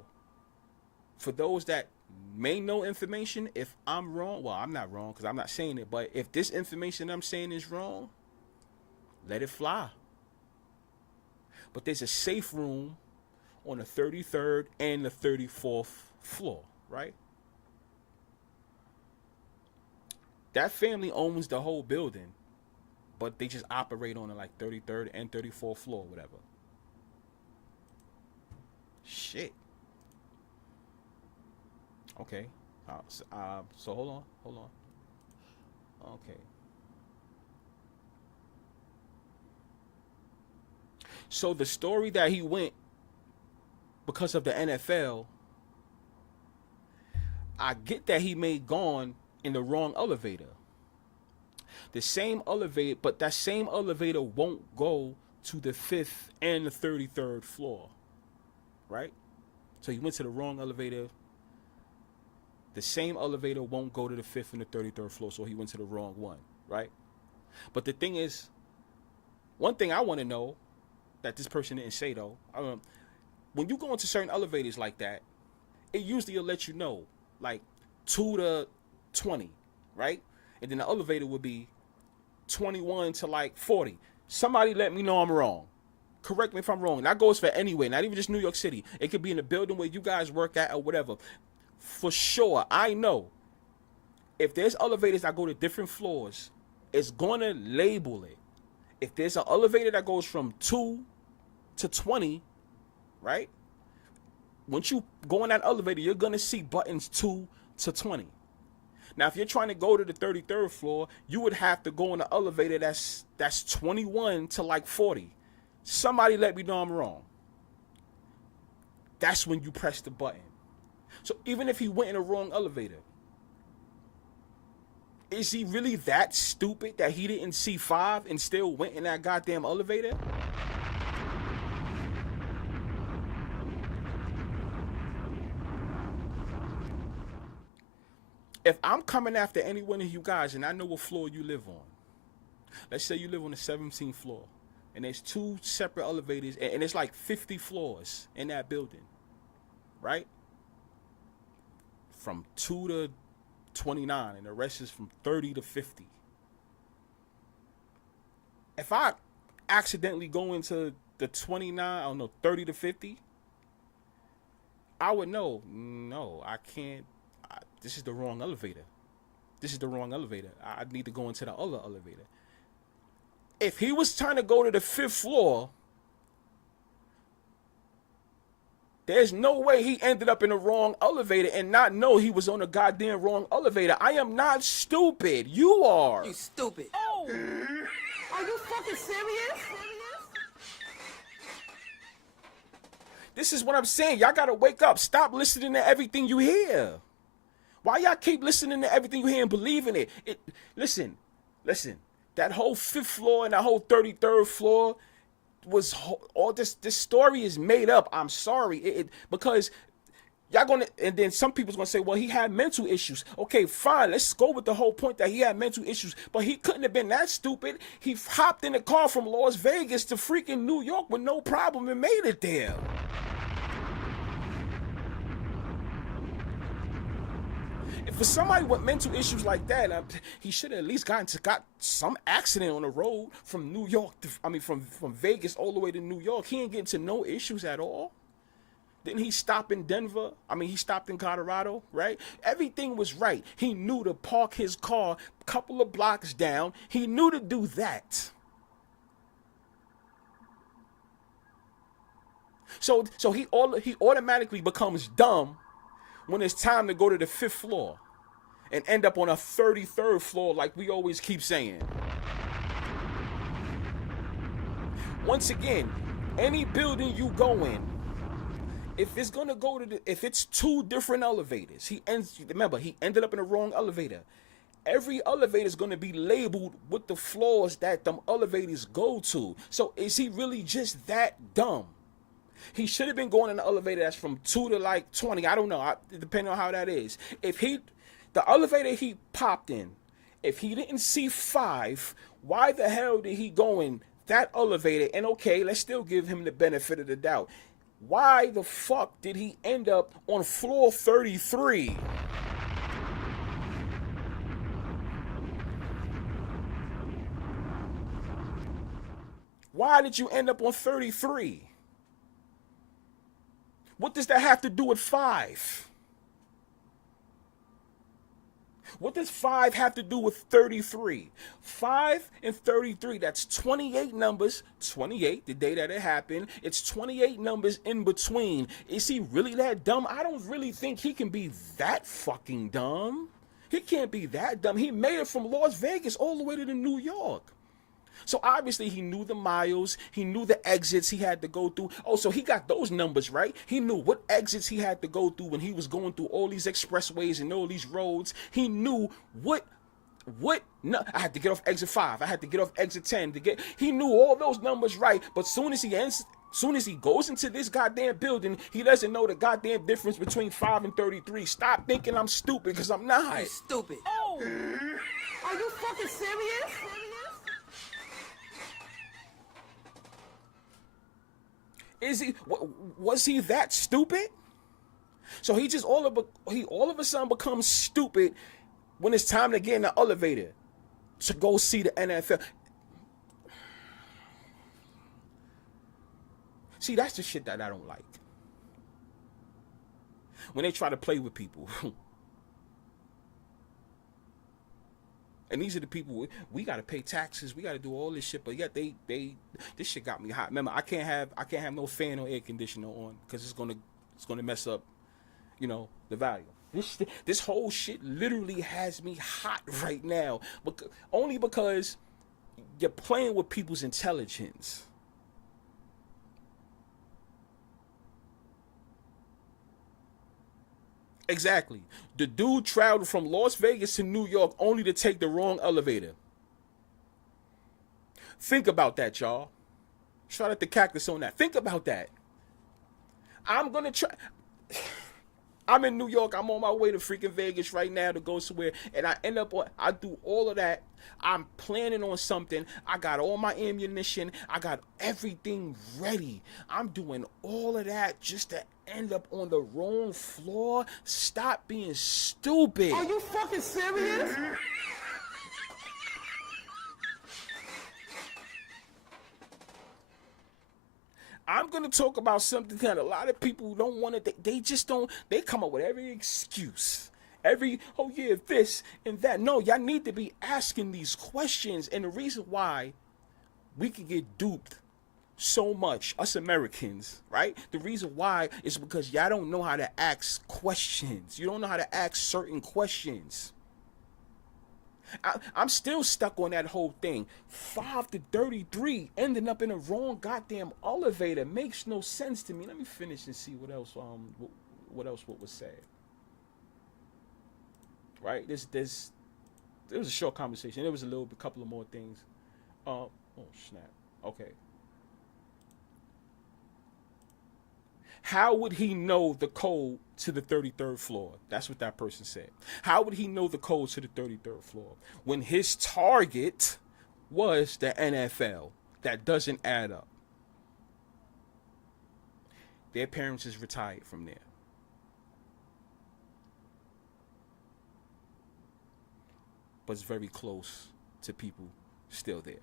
for those that may know information. If I'm wrong, well, I'm not wrong because I'm not saying it, but if this information I'm saying is wrong, let it fly. But there's a safe room on the 33rd and the 34th floor, right? That family owns the whole building, but they just operate on the like 33rd and 34th floor, whatever. Shit. Okay. So hold on. Okay. So the story that he went because of the NFL, I get that he may gone in the wrong elevator. The same elevator, but that same elevator won't go to the 5th and the 33rd floor, right? So he went to the wrong elevator. The same elevator won't go to the 5th and the 33rd floor, so he went to the wrong one, right? But the thing is, one thing I want to know that this person didn't say though, when you go into certain elevators like that, it usually will let you know, like 2 to 20, right? And then the elevator would be 21 to like 40. Somebody let me know I'm wrong. Correct me if I'm wrong. And that goes for anywhere, not even just New York City. It could be in the building where you guys work at or whatever. For sure, I know if there's elevators that go to different floors, it's going to label it. If there's an elevator that goes from 2 to 20, right? Once you go in that elevator, you're going to see buttons 2 to 20. Now, if you're trying to go to the 33rd floor, you would have to go in the elevator that's 21 to like 40. Somebody let me know I'm wrong. That's when you press the button. So even if he went in the wrong elevator, is he really that stupid that he didn't see 5 and still went in that goddamn elevator? If I'm coming after any one of you guys and I know what floor you live on, let's say you live on the 17th floor and there's 2 separate elevators and it's like 50 floors in that building, right? From 2 to 29 and the rest is from 30 to 50. If I accidentally go into the 29, I don't know, 30 to 50, I would know, no, I can't. This is the wrong elevator. This is the wrong elevator. I need to go into the other elevator. If he was trying to go to the 5th floor, there's no way he ended up in the wrong elevator and not know he was on the goddamn wrong elevator. I am not stupid. You are. You stupid. Oh. Are you fucking serious? This is what I'm saying. Y'all gotta wake up. Stop listening to everything you hear. Why y'all keep listening to everything you hear and believing it? Listen. That whole 5th floor and that whole 33rd floor was all this story is made up. I'm sorry. Because y'all gonna, and then some people's gonna say, well, he had mental issues. Okay, fine. Let's go with the whole point that he had mental issues. But he couldn't have been that stupid. He hopped in a car from Las Vegas to freaking New York with no problem and made it there. For somebody with mental issues like that, he should have at least got some accident on the road from New York from Vegas all the way to New York. He ain't getting to no issues at all. Didn't he stop in Denver? He stopped in Colorado, right? Everything was right. He knew to park his car a couple of blocks down. He knew to do that. So he automatically becomes dumb when it's time to go to the 5th floor and end up on a 33rd floor like we always keep saying. Once again, any building you go in, if it's gonna go to if it's 2 different elevators, he ended up in the wrong elevator. Every elevator is gonna be labeled with the floors that them elevators go to. So is he really just that dumb? He should have been going in the elevator that's from 2 to like 20. I don't know, depending on how that is. The elevator he popped in, if he didn't see 5, why the hell did he go in that elevator? And okay, let's still give him the benefit of the doubt. Why the fuck did he end up on floor 33? Why did you end up on 33? What does that have to do with 5? What does 5 have to do with 33? 5 and 33, that's 28 numbers. 28, the day that it happened. It's 28 numbers in between. Is he really that dumb? I don't really think he can be that fucking dumb. He can't be that dumb. He made it from Las Vegas all the way to New York. So obviously he knew the miles, he knew the exits he had to go through. Oh, so he got those numbers right. He knew what exits he had to go through when he was going through all these expressways and all these roads. He knew no, I had to get off exit 5. I had to get off exit 10 to get. He knew all those numbers right, but soon as he goes into this goddamn building, he doesn't know the goddamn difference between 5 and 33. Stop thinking I'm stupid, because I'm not. You're stupid. Oh. Are you fucking serious? Was he that stupid? So he just all of a sudden becomes stupid when it's time to get in the elevator to go see the NFL. See, that's the shit that I don't like. When they try to play with people. And these are the people, we gotta pay taxes, we gotta do all this shit, but yet this shit got me hot. Remember, I can't have no fan or air conditioner on, because it's gonna mess up, the value. This whole shit literally has me hot right now, only because you're playing with people's intelligence. Exactly. The dude traveled from Las Vegas to New York only to take the wrong elevator. Think about that, y'all. Shout out to Cactus on that. Think about that. I'm going to try. I'm in New York. I'm on my way to freaking Vegas right now to go somewhere. And I do all of that. I'm planning on something. I got all my ammunition. I got everything ready. I'm doing all of that just to end up on the wrong floor. Stop being stupid. Are you fucking serious? I'm going to talk about something that a lot of people don't want to, they just don't, they come up with every excuse. Oh yeah, this and that. No, y'all need to be asking these questions. And the reason why we can get duped so much, us Americans, right? The reason why is because y'all don't know how to ask questions. You don't know how to ask certain questions. I'm still stuck on that whole thing. 5 to 33 ending up in a wrong goddamn elevator makes no sense to me. Let me finish and see what else was said. Right? There was a short conversation. There was a couple of more things. Oh snap. Okay. How would he know the code to the 33rd floor? That's what that person said. How would he know the code to the 33rd floor when his target was the NFL? That doesn't add up. Their parents is retired from there. But it's very close to people still there.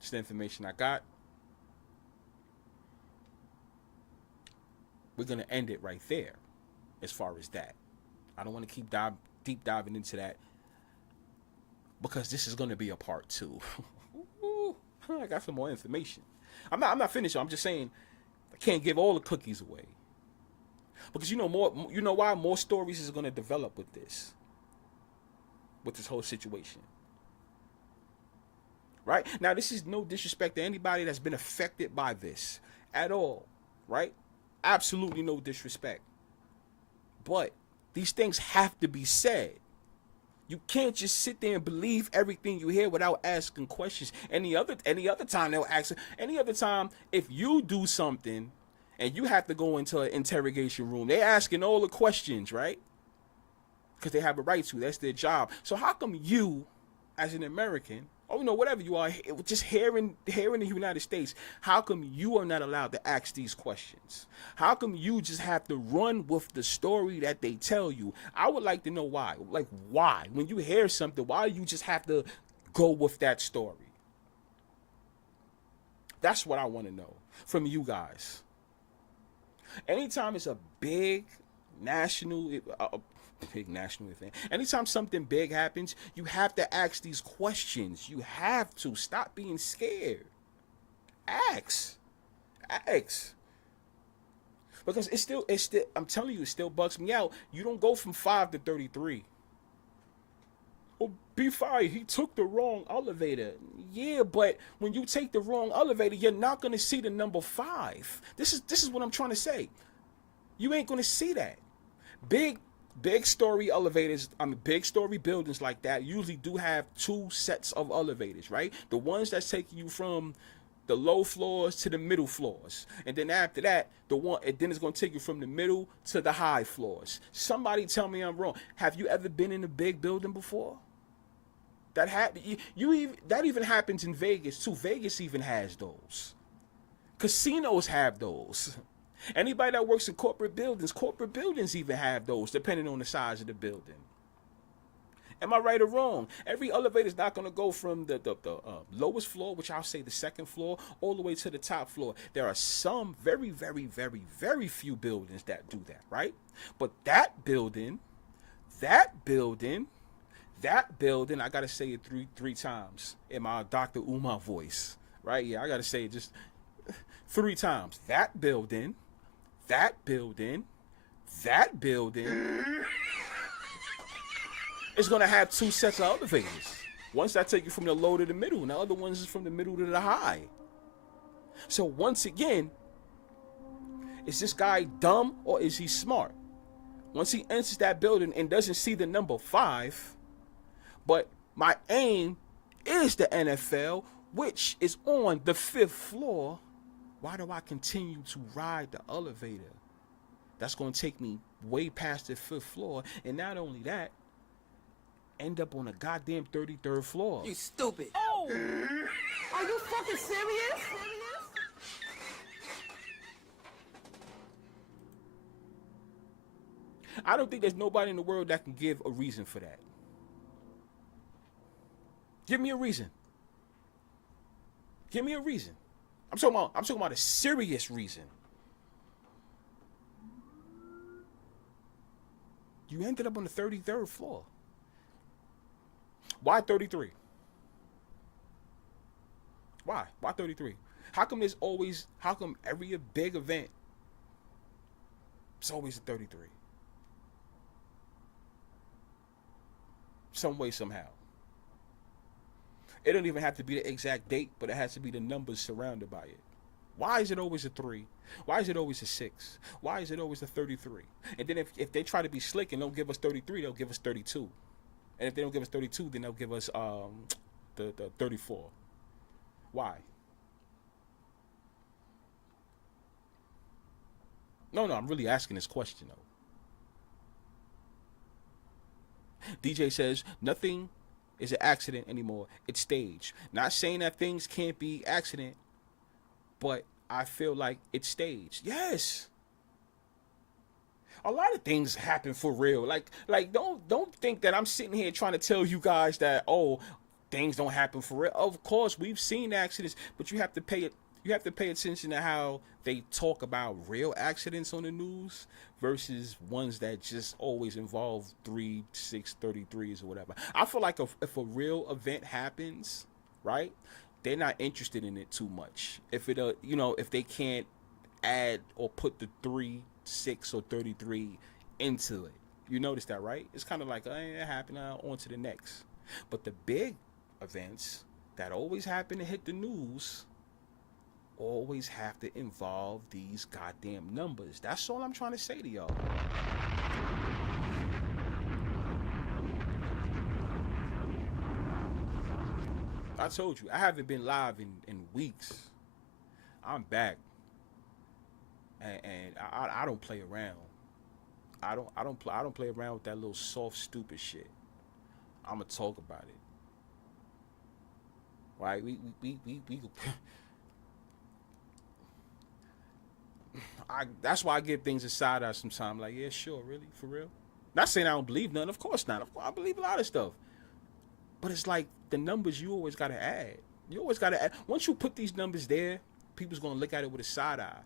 It's the information I got. We're going to end it right there as far as that. I don't want to keep deep diving into that, because this is going to be a part 2. I got some more information. I'm not finished. I'm just saying I can't give all the cookies away, because you know why more stories is going to develop with this whole situation. Right? Now, this is no disrespect to anybody that's been affected by this at all, right? Absolutely no disrespect. But these things have to be said. You can't just sit there and believe everything you hear without asking questions. Any other time they'll ask. Any other time, if you do something and you have to go into an interrogation room, they're asking all the questions, right? Because they have a right to. That's their job. So how come you, as an American, or whatever you are, just here in the United States, how come you are not allowed to ask these questions? How come you just have to run with the story that they tell you? I would like to know why. Like, why? When you hear something, why do you just have to go with that story? That's what I want to know from you guys. Anytime it's a big national event, anytime something big happens, you have to ask these questions. You have to stop being scared. Ask. Because it's still I'm telling you, it still bugs me out. You don't go from 5 to 33. Oh, Bfyre, he took the wrong elevator. Yeah, but when you take the wrong elevator, you're not gonna see the number 5. This is what I'm trying to say. You ain't gonna see that. Big story elevators, big story buildings like that usually do have 2 sets of elevators, right? The ones that's taking you from the low floors to the middle floors, and then after that, then it's gonna take you from the middle to the high floors. Somebody tell me I'm wrong. Have you ever been in a big building before? That even happens in Vegas too. Vegas even has those. Casinos have those. Anybody that works in corporate buildings even have those, depending on the size of the building. Am I right or wrong? Every elevator is not going to go from the lowest floor, which I'll say the second floor, all the way to the top floor. There are some very, very, very, very few buildings that do that, right? But that building, I got to say it three times in my Dr. Umar voice, right? Yeah, I got to say it just 3 times. That building is going to have 2 sets of elevators. One's that take you from the low to the middle, and the other one's is from the middle to the high. So once again, is this guy dumb or is he smart? Once he enters that building and doesn't see the number 5, but my aim is the NFL, which is on the 5th floor, why do I continue to ride the elevator? That's going to take me way past the 5th floor, and not only that, end up on the goddamn 33rd floor. You stupid. Oh! Are you fucking serious? I don't think there's nobody in the world that can give a reason for that. Give me a reason. Give me a reason. I'm talking about a serious reason. You ended up on the 33rd floor. Why 33? Why? Why 33? How come every big event, it's always a 33? Some way, somehow. It don't even have to be the exact date, but it has to be the numbers surrounded by it. Why is it always a 3? Why is it always a 6? Why is it always a 33? And then if they try to be slick and don't give us 33, they'll give us 32. And if they don't give us 32, then they'll give us the 34. Why? No, I'm really asking this question, though. DJ says, nothing is an accident anymore. It's staged. Not saying that things can't be accident, but I feel like it's staged. Yes. A lot of things happen for real. Like don't think that I'm sitting here trying to tell you guys that, oh, things don't happen for real. Of course, we've seen accidents, but you have to pay attention to how they talk about real accidents on the news versus ones that just always involve 3, 6, 33s or whatever. I feel like if a real event happens, right, they're not interested in it too much. If it if they can't add or put the 3, 6, or 33 into it. You notice that, right? It's kind of like, it happened, on to the next. But the big events that always happen to hit the news always have to involve these goddamn numbers. That's all I'm trying to say to y'all. I told you, I haven't been live in weeks. I'm back. And I don't play around. I don't play around with that little soft, stupid shit. I'ma talk about it. right? We that's why I give things a side eye sometimes. Like, yeah, sure, really, for real. Not saying I don't believe none. Of course not. Of course, I believe a lot of stuff. But it's like the numbers you always gotta add. You always gotta add. Once you put these numbers there, people's gonna look at it with a side eye.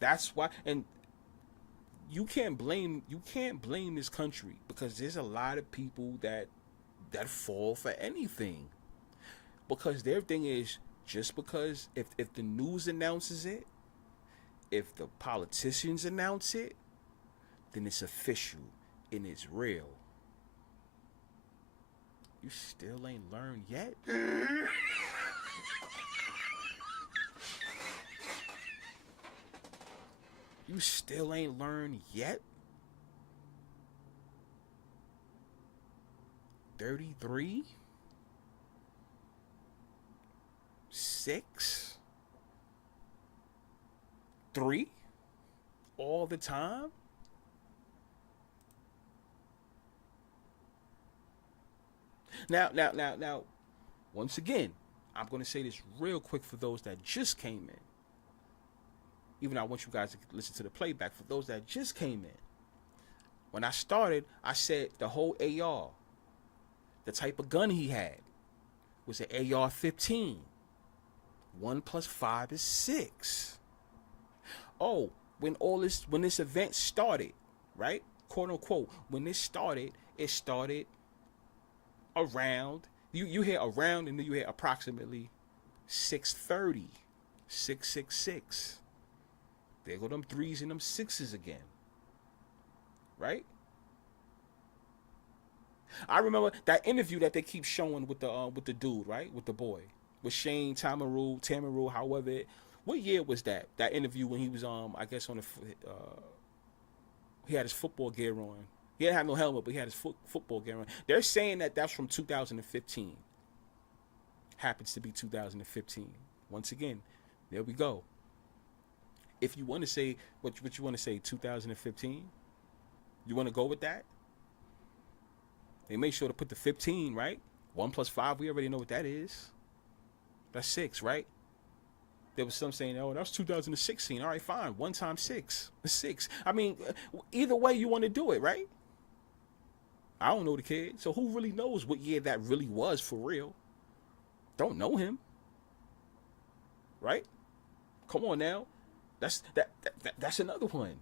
That's why, and you can't blame this country because there's a lot of people that fall for anything. Because their thing is just because if the news announces it, if the politicians announce it, then it's official and it's real. You still ain't learned yet? You still ain't learned yet? 33? 6? 3? All the time? Now, once again, I'm going to say this real quick for those that just came in. Even though I want you guys to listen to the playback, for those that just came in. When I started, I said the whole AR, the type of gun he had, was an AR-15. 1 plus 5 is 6. Oh, when this event started, right? Quote unquote, when this started, it started around, you hear around and then you hear approximately 6:30, 666. There go them 3s and them 6s again. Right? I remember that interview that they keep showing with the dude, right? With the boy. With Shane Tamura, however. What year was that? That interview when he was I guess on the he had his football gear on. He didn't have no helmet, but he had his football gear on. They're saying that that's from 2015. Happens to be 2015. Once again, there we go. If you want to say what you want to say, 2015, you want to go with that? They make sure to put the 15, right? 1 plus 5, we already know what that is. That's 6, right? There was some saying, oh, that's 2016. All right, fine. 1 times 6 is 6. I mean, either way you want to do it, right? I don't know the kid. So who really knows what year that really was for real? Don't know him. Right? Come on now. That's another one.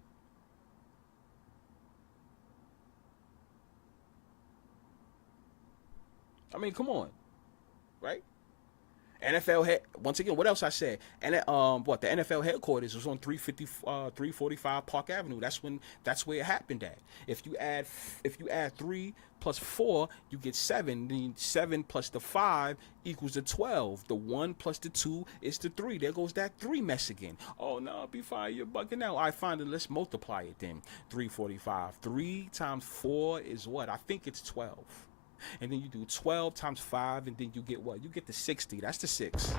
I mean, come on. Right? NFL head once again. What else I said? And the NFL headquarters was on 345 Park Avenue. That's where it happened at. If you add 3 plus 4, you get 7. Then 7 plus the 5 equals the 12. The 1 plus the 2 is the 3. There goes that 3 mess again. Oh no, Bfyre, you're bugging out. I find it. Let's multiply it then. 345. 3 times 4 is what? I think it's 12. And then you do 12 times 5, and then you get what? You get the 60. That's the 6.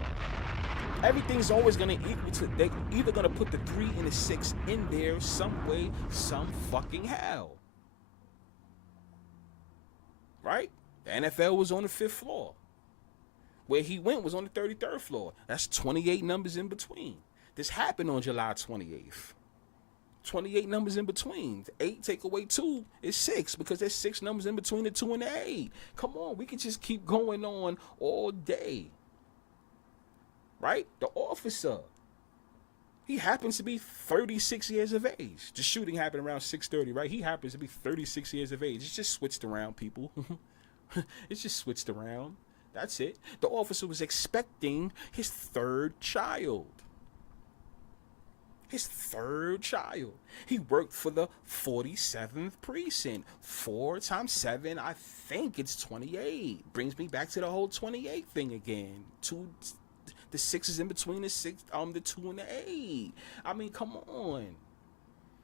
Everything's always going to equal to, they're either going to put the 3 and the 6 in there some way, some fucking how. Right? The NFL was on the 5th floor. Where he went was on the 33rd floor. That's 28 numbers in between. This happened on July 28th. 28 numbers in between. 8 take away 2 is 6 because there's 6 numbers in between the 2 and the 8. Come on, we can just keep going on all day. Right? The officer, he happens to be 36 years of age. The shooting happened around 6:30, right? He happens to be 36 years of age. It's just switched around, people. It's just switched around. That's it. The officer was expecting his 3rd child. His 3rd child. He worked for the 47th precinct. 4 times 7, I think it's 28. Brings me back to the whole 28 thing again. The 6 is in between the 2 and the 8. I mean, come on.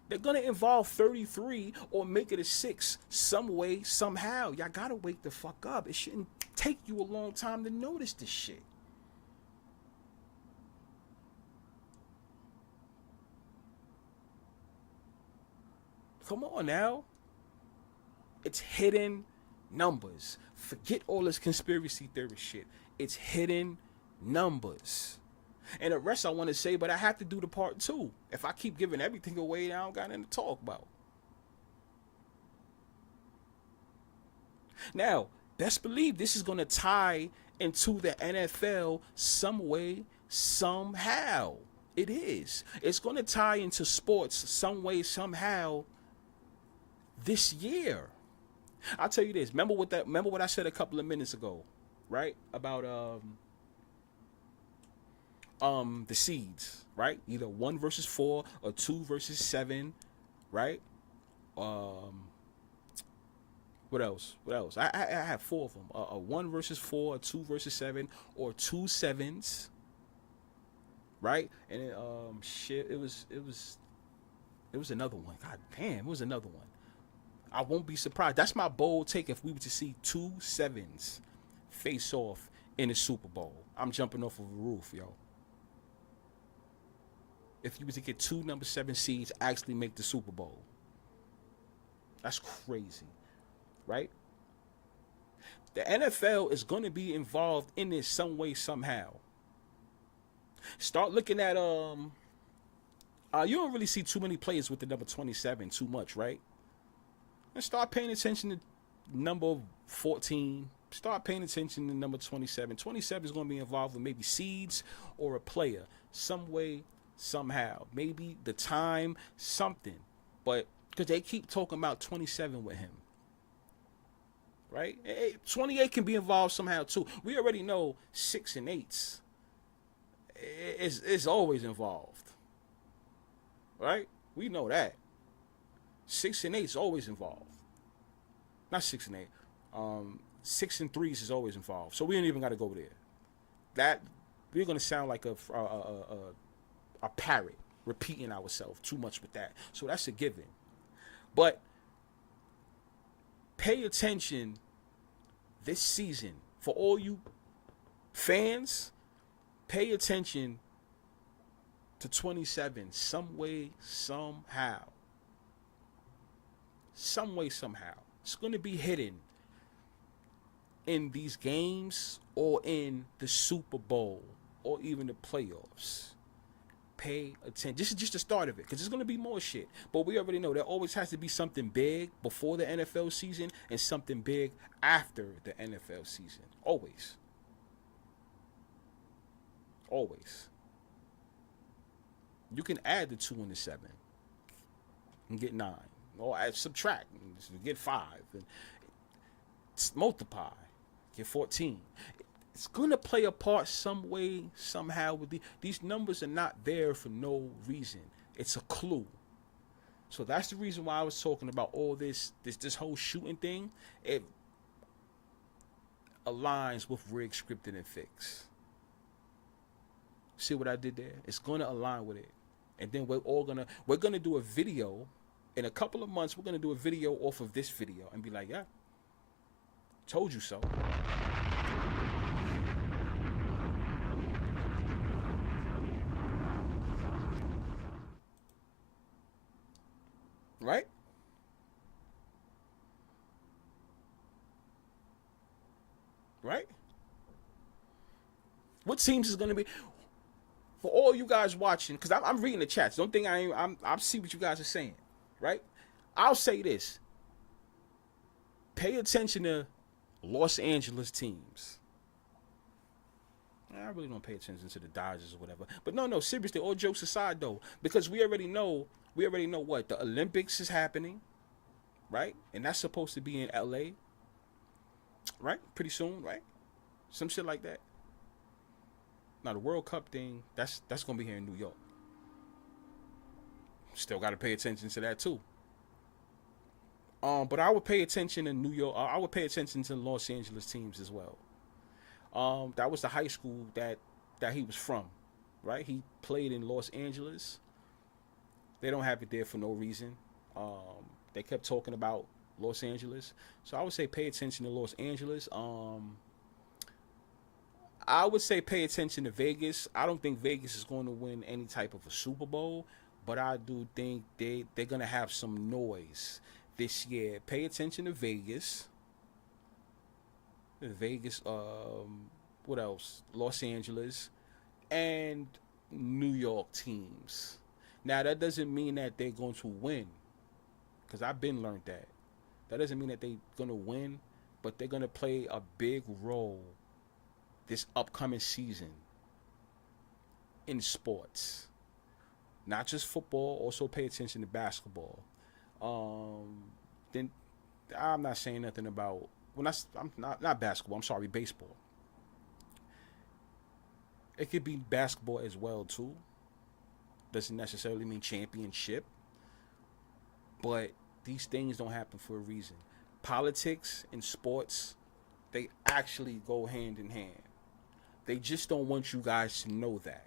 They're gonna involve 33 or make it a 6 some way, somehow. Y'all gotta wake the fuck up. It shouldn't take you a long time to notice this shit. Come on now. It's hidden numbers. Forget all this conspiracy theory shit. It's hidden numbers. And the rest I want to say, but I have to do the part 2. If I keep giving everything away, I don't got nothing to talk about. Now, best believe this is going to tie into the NFL some way, somehow. It is. It's going to tie into sports some way, somehow this year. I'll tell you this. Remember what I said a couple of minutes ago, right? About the seeds, right? Either 1 versus 4 or 2 versus 7, right? What else? I have 4 of them. A 1 versus 4, a 2 versus 7, or 2 7s, right? And then, it was another one. God damn, it was another one. I won't be surprised. That's my bold take if we were to see 2 7s face off in the Super Bowl. I'm jumping off of a roof, yo. If you were to get 2 number 7 seeds actually make the Super Bowl. That's crazy, right? The NFL is going to be involved in this some way, somehow. Start looking at, you don't really see too many players with the number 27 too much, right? And start paying attention to number 14. Start paying attention to number 27. 27 is going to be involved with maybe seeds or a player. Some way, somehow. Maybe the time, something. But, because they keep talking about 27 with him. Right? 28 can be involved somehow too. We already know 6 and 8s is always involved. Right? We know that. 6 and 8 is always involved. Not 6 and 8. 6 and 3s is always involved. So we ain't even got to go there. That we're gonna sound like a parrot repeating ourselves too much with that. So that's a given. But pay attention this season for all you fans. Pay attention to 27 some way, somehow. Some way, somehow. It's going to be hidden in these games or in the Super Bowl or even the playoffs. Pay attention. This is just the start of it because there's going to be more shit. But we already know there always has to be something big before the NFL season and something big after the NFL season. Always. Always. You can add the 2 and the 7 and get 9. Or add, subtract and get 5. And multiply. Get 14. It's going to play a part some way, somehow. With these numbers are not there for no reason. It's a clue. So that's the reason why I was talking about all this whole shooting thing. It aligns with rig, scripted, and fix. See what I did there? It's going to align with it. And then we're gonna do a video in a couple of months. We're gonna do a video off of this video and be like, yeah, told you so. Right? Right? What teams is going to be? For all you guys watching, because I'm reading the chats. Don't think I see what you guys are saying. Right? I'll say this. Pay attention to Los Angeles teams. I really don't pay attention to the Dodgers or whatever. But no, seriously, all jokes aside though, because we already know what the Olympics is happening, right? And that's supposed to be in LA, right? Pretty soon, right? Some shit like that. Now the World Cup thing, that's gonna be here in New York. Still got to pay attention to that too. But I would pay attention to New York. I would pay attention to the Los Angeles teams as well. That was the high school that he was from, right? He played in Los Angeles. They don't have it there for no reason. They kept talking about Los Angeles. So I would say pay attention to Los Angeles. I would say pay attention to Vegas. I don't think Vegas is going to win any type of a Super Bowl, but I do think they're going to have some noise this year. Pay attention to Vegas. Vegas, what else? Los Angeles and New York teams. Now that doesn't mean that they're going to win, because I've been learned that. That doesn't mean that they're going to win, but they're going to play a big role this upcoming season in sports. Not just football, also pay attention to basketball. Then I'm not saying nothing about I'm not basketball. I'm sorry, baseball. It could be basketball as well too. Doesn't necessarily mean championship, but these things don't happen for a reason. Politics and sports, they actually go hand in hand. They just don't want you guys to know that.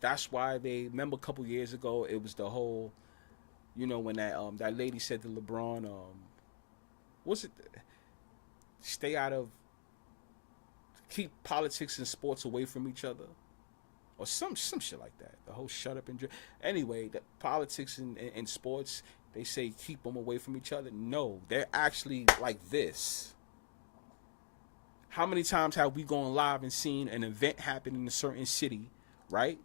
That's why they remember a couple years ago it was the whole, when that lady said to LeBron, what's it? Keep politics and sports away from each other, or some shit like that. The whole shut up and drink. Anyway, the politics and sports, they say keep them away from each other. No, they're actually like this. How many times have we gone live and seen an event happen in a certain city, right?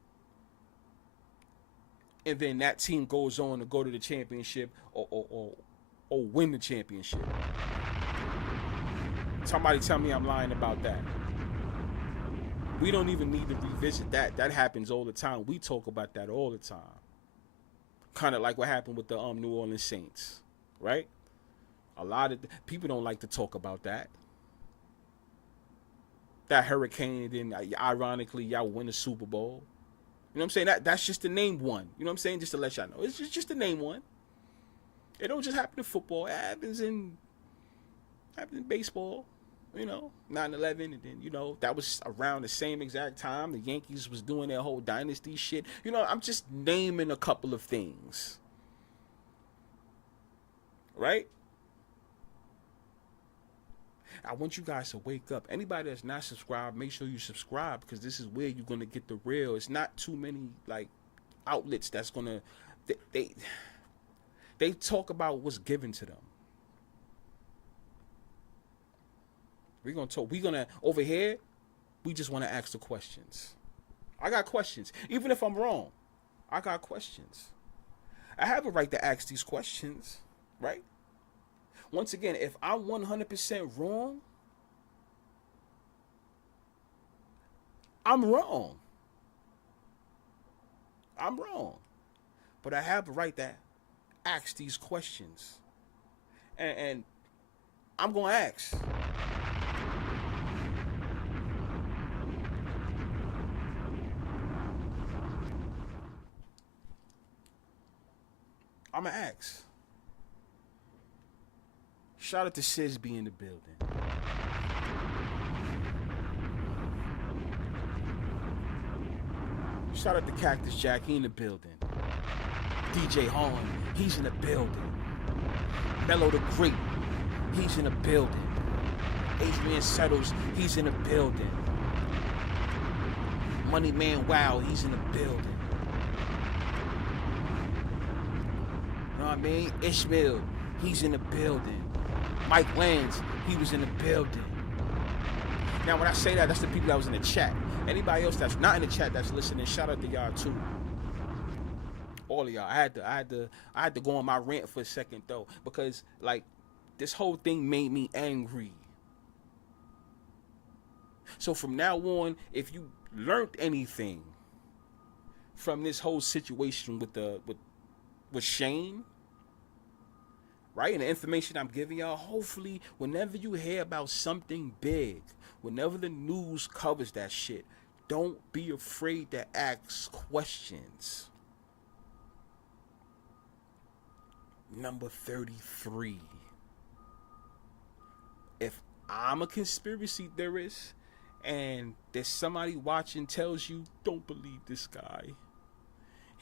And then that team goes on to go to the championship or win the championship. Somebody tell me I'm lying about that. We don't even need to revisit that. That happens all the time. We talk about that all the time. Kind of like what happened with the New Orleans Saints, right? A lot of people don't like to talk about that. That hurricane, and then ironically, y'all win the Super Bowl. You know what I'm saying? That's just the name one. You know what I'm saying? Just to let y'all know. It's just the name one. It don't just happen in football. It happens in baseball. 9/11, and then, that was around the same exact time the Yankees was doing their whole dynasty shit. I'm just naming a couple of things. Right? I want you guys to wake up. Anybody that's not subscribed, make sure you subscribe, because this is where you're going to get the real. It's not too many, outlets that's going to... They talk about what's given to them. We're going to talk. Over here, we just want to ask the questions. I got questions. Even if I'm wrong, I got questions. I have a right to ask these questions, right? Once again, if I'm 100% wrong, I'm wrong. I'm wrong. But I have the right to ask these questions. And I'm going to ask. I'm going to ask. Shout out to Sisby in the building. Shout out to Cactus Jack, he in the building. DJ Horn, he's in the building. Mello the Great, he's in the building. Adrian Settles, he's in the building. Money Man Wow, he's in the building. You know what I mean? Ishmael, he's in the building. Mike Lands, he was in the building. Now, when I say that, that's the people that was in the chat. Anybody else that's not in the chat that's listening, shout out to y'all too. All of y'all. I had to go on my rant for a second though, because this whole thing made me angry. So from now on, if you learned anything from this whole situation with Shane, right, and the information I'm giving y'all, hopefully whenever you hear about something big, whenever the news covers that shit, don't be afraid to ask questions. Number 33. If I'm a conspiracy theorist and there's somebody watching tells you, don't believe this guy,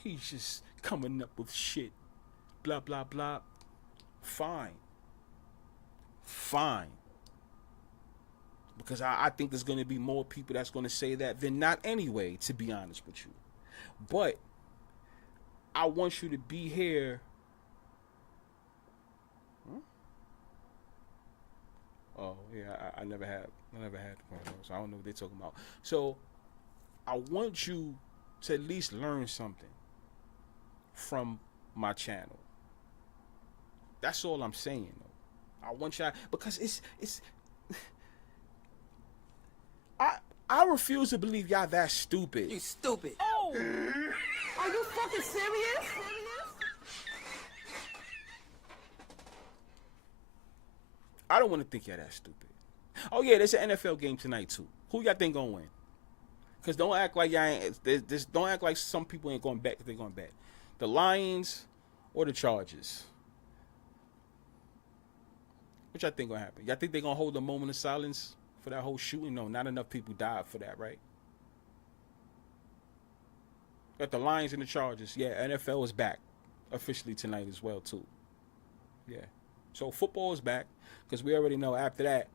he's just coming up with shit, blah, blah, blah, fine. Because I think there's going to be more people that's going to say that than not anyway, to be honest with you. But I want you to be here. Oh, yeah, I never have. I never had one of those. So I don't know what they're talking about. So I want you to at least learn something from my channel. That's all I'm saying, though. I want y'all, because it's I refuse to believe y'all that stupid. You stupid. Oh! Are you fucking serious? I don't want to think y'all that stupid. Oh yeah, there's an NFL game tonight too. Who y'all think gonna win? Cause don't act like y'all ain't. Don't act like some people ain't gonna bet if they're gonna bet. The Lions or the Chargers. What y'all think gonna happen? Y'all think they gonna hold a moment of silence for that whole shooting? No, not enough people died for that, right? Got the Lions and the Chargers. Yeah, NFL is back officially tonight as well too. Yeah, so football is back because we already know after that,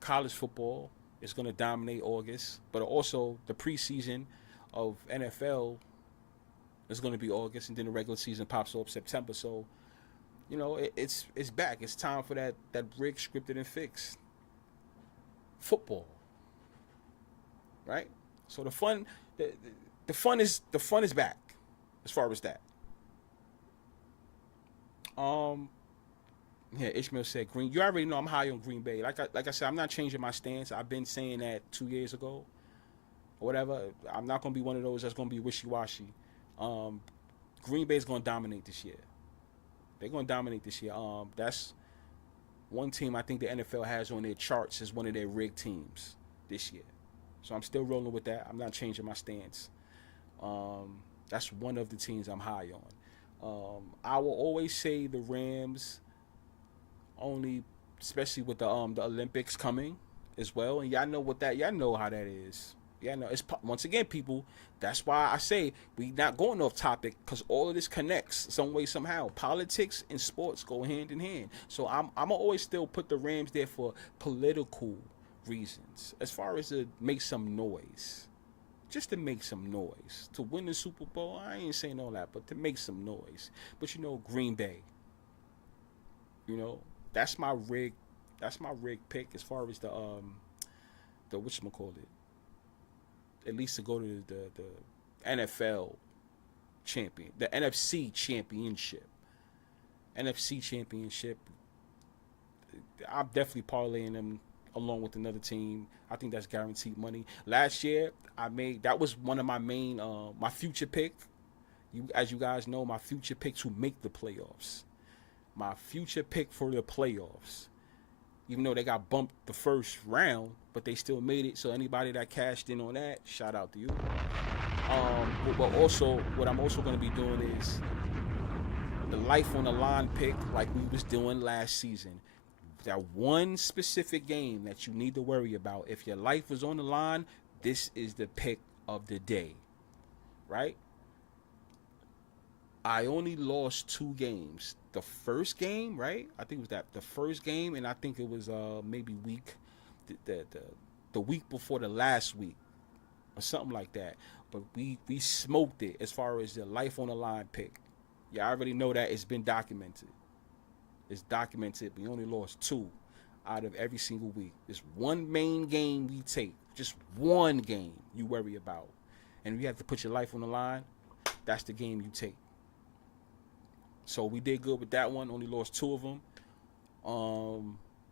college football is gonna dominate August, but also the preseason of NFL is gonna be August, and then the regular season pops up September. So, you know, it's back. It's time for that rigged, scripted, and fixed football, right? So the fun is back as far as that. Yeah, Ishmael said Green. You already know I'm high on Green Bay. Like I said, I'm not changing my stance. I've been saying that 2 years ago, or whatever. I'm not gonna be one of those that's gonna be wishy-washy. Green Bay's gonna dominate this year. They're gonna dominate this year. That's one team I think the NFL has on their charts as one of their rigged teams this year. So I'm still rolling with that. I'm not changing my stance. That's one of the teams I'm high on. I will always say the Rams, only, especially with the Olympics coming as well, and y'all know how that is. Yeah, no, it's once again, people. That's why I say we not going off topic, because all of this connects some way somehow. Politics and sports go hand in hand. So I'm gonna always still put the Rams there for political reasons. As far as to make some noise, just to make some noise, to win the Super Bowl. I ain't saying all that, but to make some noise. But you know, Green Bay. You know, that's my rig pick as far as the whatchamacallit. At least to go to the NFL champion, the NFC championship. NFC championship. I'm definitely parlaying them along with another team. I think that's guaranteed money. Last year, that was one of my main, my future pick. As you guys know, my future pick to make the playoffs. My future pick for the playoffs. Even though they got bumped the first round, but they still made it. So anybody that cashed in on that, shout out to you. But also, what I'm also going to be doing is the life on the line pick, like we was doing last season. That one specific game that you need to worry about. If your life was on the line, this is the pick of the day, right? I only lost 2 games. The first game, right? I think it was the first game, and I think it was maybe the week before the last week, or something like that. But we smoked it as far as the life on the line pick. Yeah, I already know that. It's been documented. It's documented. We only lost 2 out of every single week. It's one main game we take. Just one game you worry about. And if you have to put your life on the line, that's the game you take. So we did good with that one. Only lost 2 of them.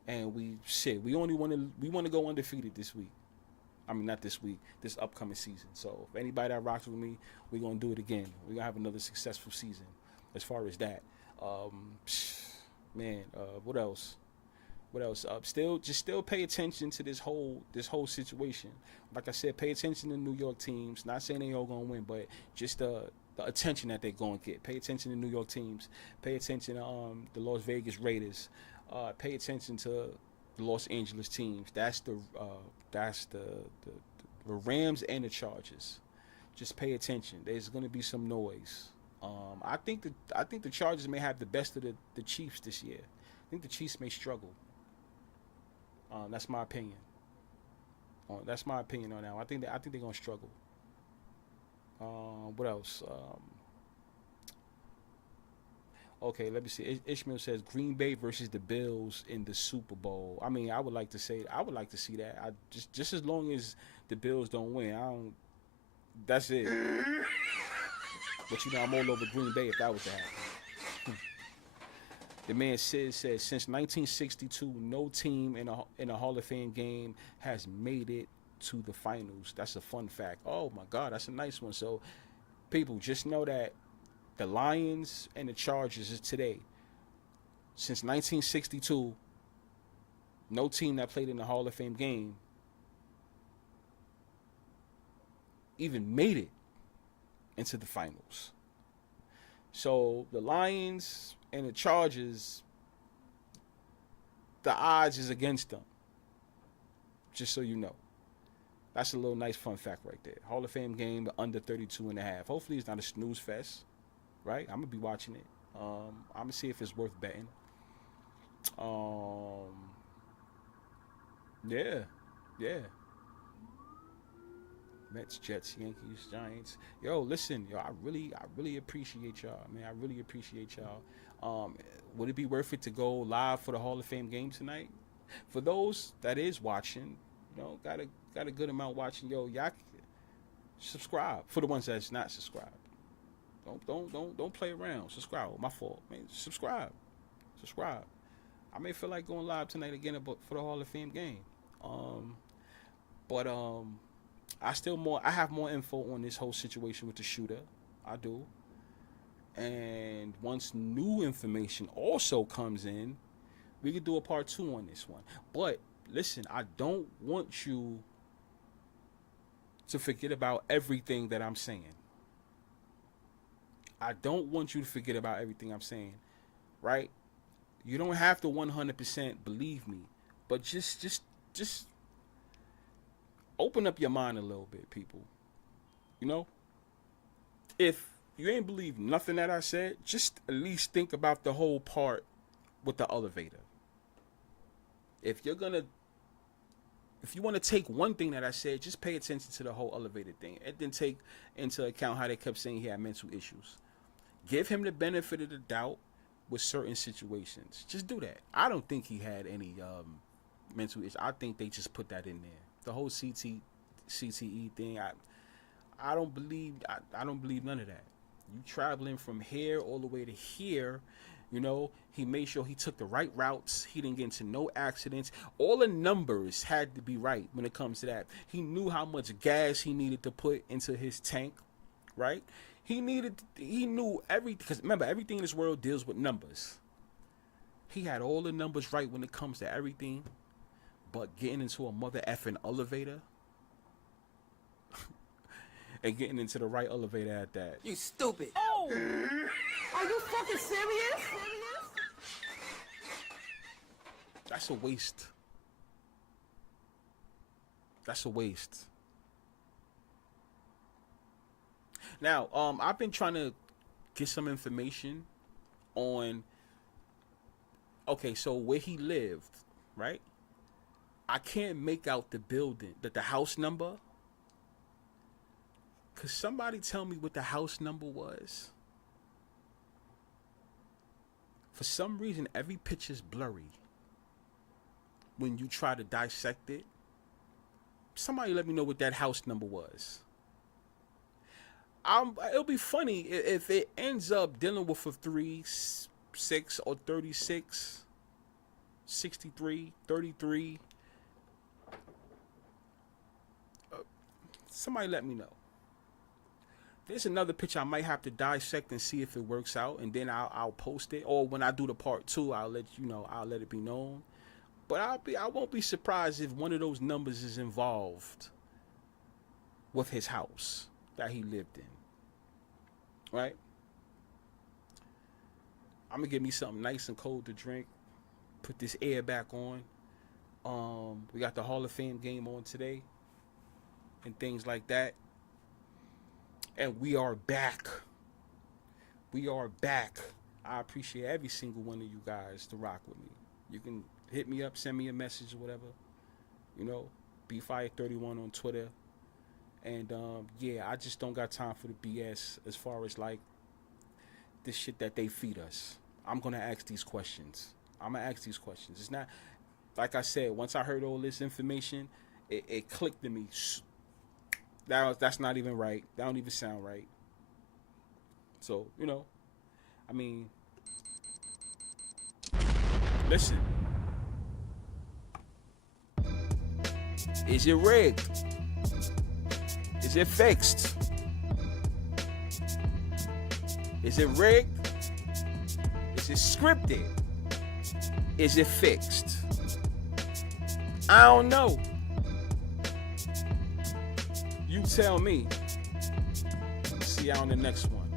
And we want to go undefeated this week. I mean, not this week, this upcoming season. So if anybody that rocks with me, we're going to do it again. We're going to have another successful season as far as that. What else? Still pay attention to this whole situation. Like I said, pay attention to New York teams. Not saying they all going to win, but just the attention that they're going to get. Pay attention to New York teams. Pay attention to the Las Vegas Raiders. Pay attention to the Los Angeles teams. That's the Rams and the Chargers. Just pay attention. There's going to be some noise. I think the Chargers may have the best of the Chiefs this year. I think the Chiefs may struggle. That's my opinion. That's my opinion on that. I think they're going to struggle. What else? Okay, let me see. Ishmael says Green Bay versus the Bills in the Super Bowl. I mean, I would like to see that. I just as long as the Bills don't win, I don't. That's it. But you know, I'm all over Green Bay if that was to happen. The man Sid says since 1962, no team in a Hall of Fame game has made it to the finals. That's a fun fact. Oh my God, that's a nice one. So, people, just know that the Lions and the Chargers is today. Since 1962, no team that played in the Hall of Fame game even made it into the finals. So the Lions and the Chargers, the odds is against them. Just so you know. That's a little nice fun fact right there. Hall of Fame game under 32 and a half. Hopefully it's not a snooze fest, right? I'm going to be watching it. I'm going to see if it's worth betting. Yeah. Mets, Jets, Yankees, Giants. Yo, listen, I really appreciate y'all, man. I really appreciate y'all. Would it be worth it to go live for the Hall of Fame game tonight? For those that is watching, got a good amount watching. Yo, y'all subscribe. For the ones that's not subscribed, don't play around. Subscribe. My fault, man. Subscribe. I may feel like going live tonight again for the Hall of Fame game. But I have more info on this whole situation with the shooter. I do. And once new information also comes in, we could do a part 2 on this one. But listen, I don't want you to forget about everything that I'm saying. I don't want you to forget about everything I'm saying, right? You don't have to 100% believe me, but just open up your mind a little bit, people. If you ain't believe nothing that I said, just at least think about the whole part with the elevator. If you want to take one thing that I said, just pay attention to the whole elevator thing. And then take into account how they kept saying he had mental issues. Give him the benefit of the doubt with certain situations. Just do that. I don't think he had any mental issues. I think they just put that in there. The whole CTE thing, I don't believe none of that. You traveling from here all the way to here, he made sure he took the right routes. He didn't get into no accidents. All the numbers had to be right when it comes to that. He knew how much gas he needed to put into his tank, right? He knew everything, because remember, everything in this world deals with numbers. He had all the numbers right when it comes to everything, but getting into a mother effing elevator and getting into the right elevator at that. You stupid. Oh! Are you fucking serious? That's a waste. Now, I've been trying to get some information on, okay, so where he lived, right? I can't make out the building, the house number. Could somebody tell me what the house number was? For some reason, every picture's blurry when you try to dissect it. Somebody let me know what that house number was. It'll be funny if it ends up dealing with a 36 or 36, 63, 33. Somebody let me know. There's another picture I might have to dissect and see if it works out, and then I'll post it. Or when I do the part 2, I'll let you know. I'll let it be known. But I won't be surprised if one of those numbers is involved with his house that he lived in. Right? I'm gonna get me something nice and cold to drink. Put this air back on. We got the Hall of Fame game on today, and things like that. And we are back. I appreciate every single one of you guys to rock with me. You can hit me up, send me a message or whatever. Bfyre 31 on Twitter. And I just don't got time for the BS as far as like the shit that they feed us. I'm gonna ask these questions. It's not like I said. Once I heard all this information, it clicked to me. That's not even right. That don't even sound right. So I mean, listen. Is it rigged? Is it fixed? Is it rigged? Is it scripted? Is it fixed? I don't know. You tell me. See you on the next one.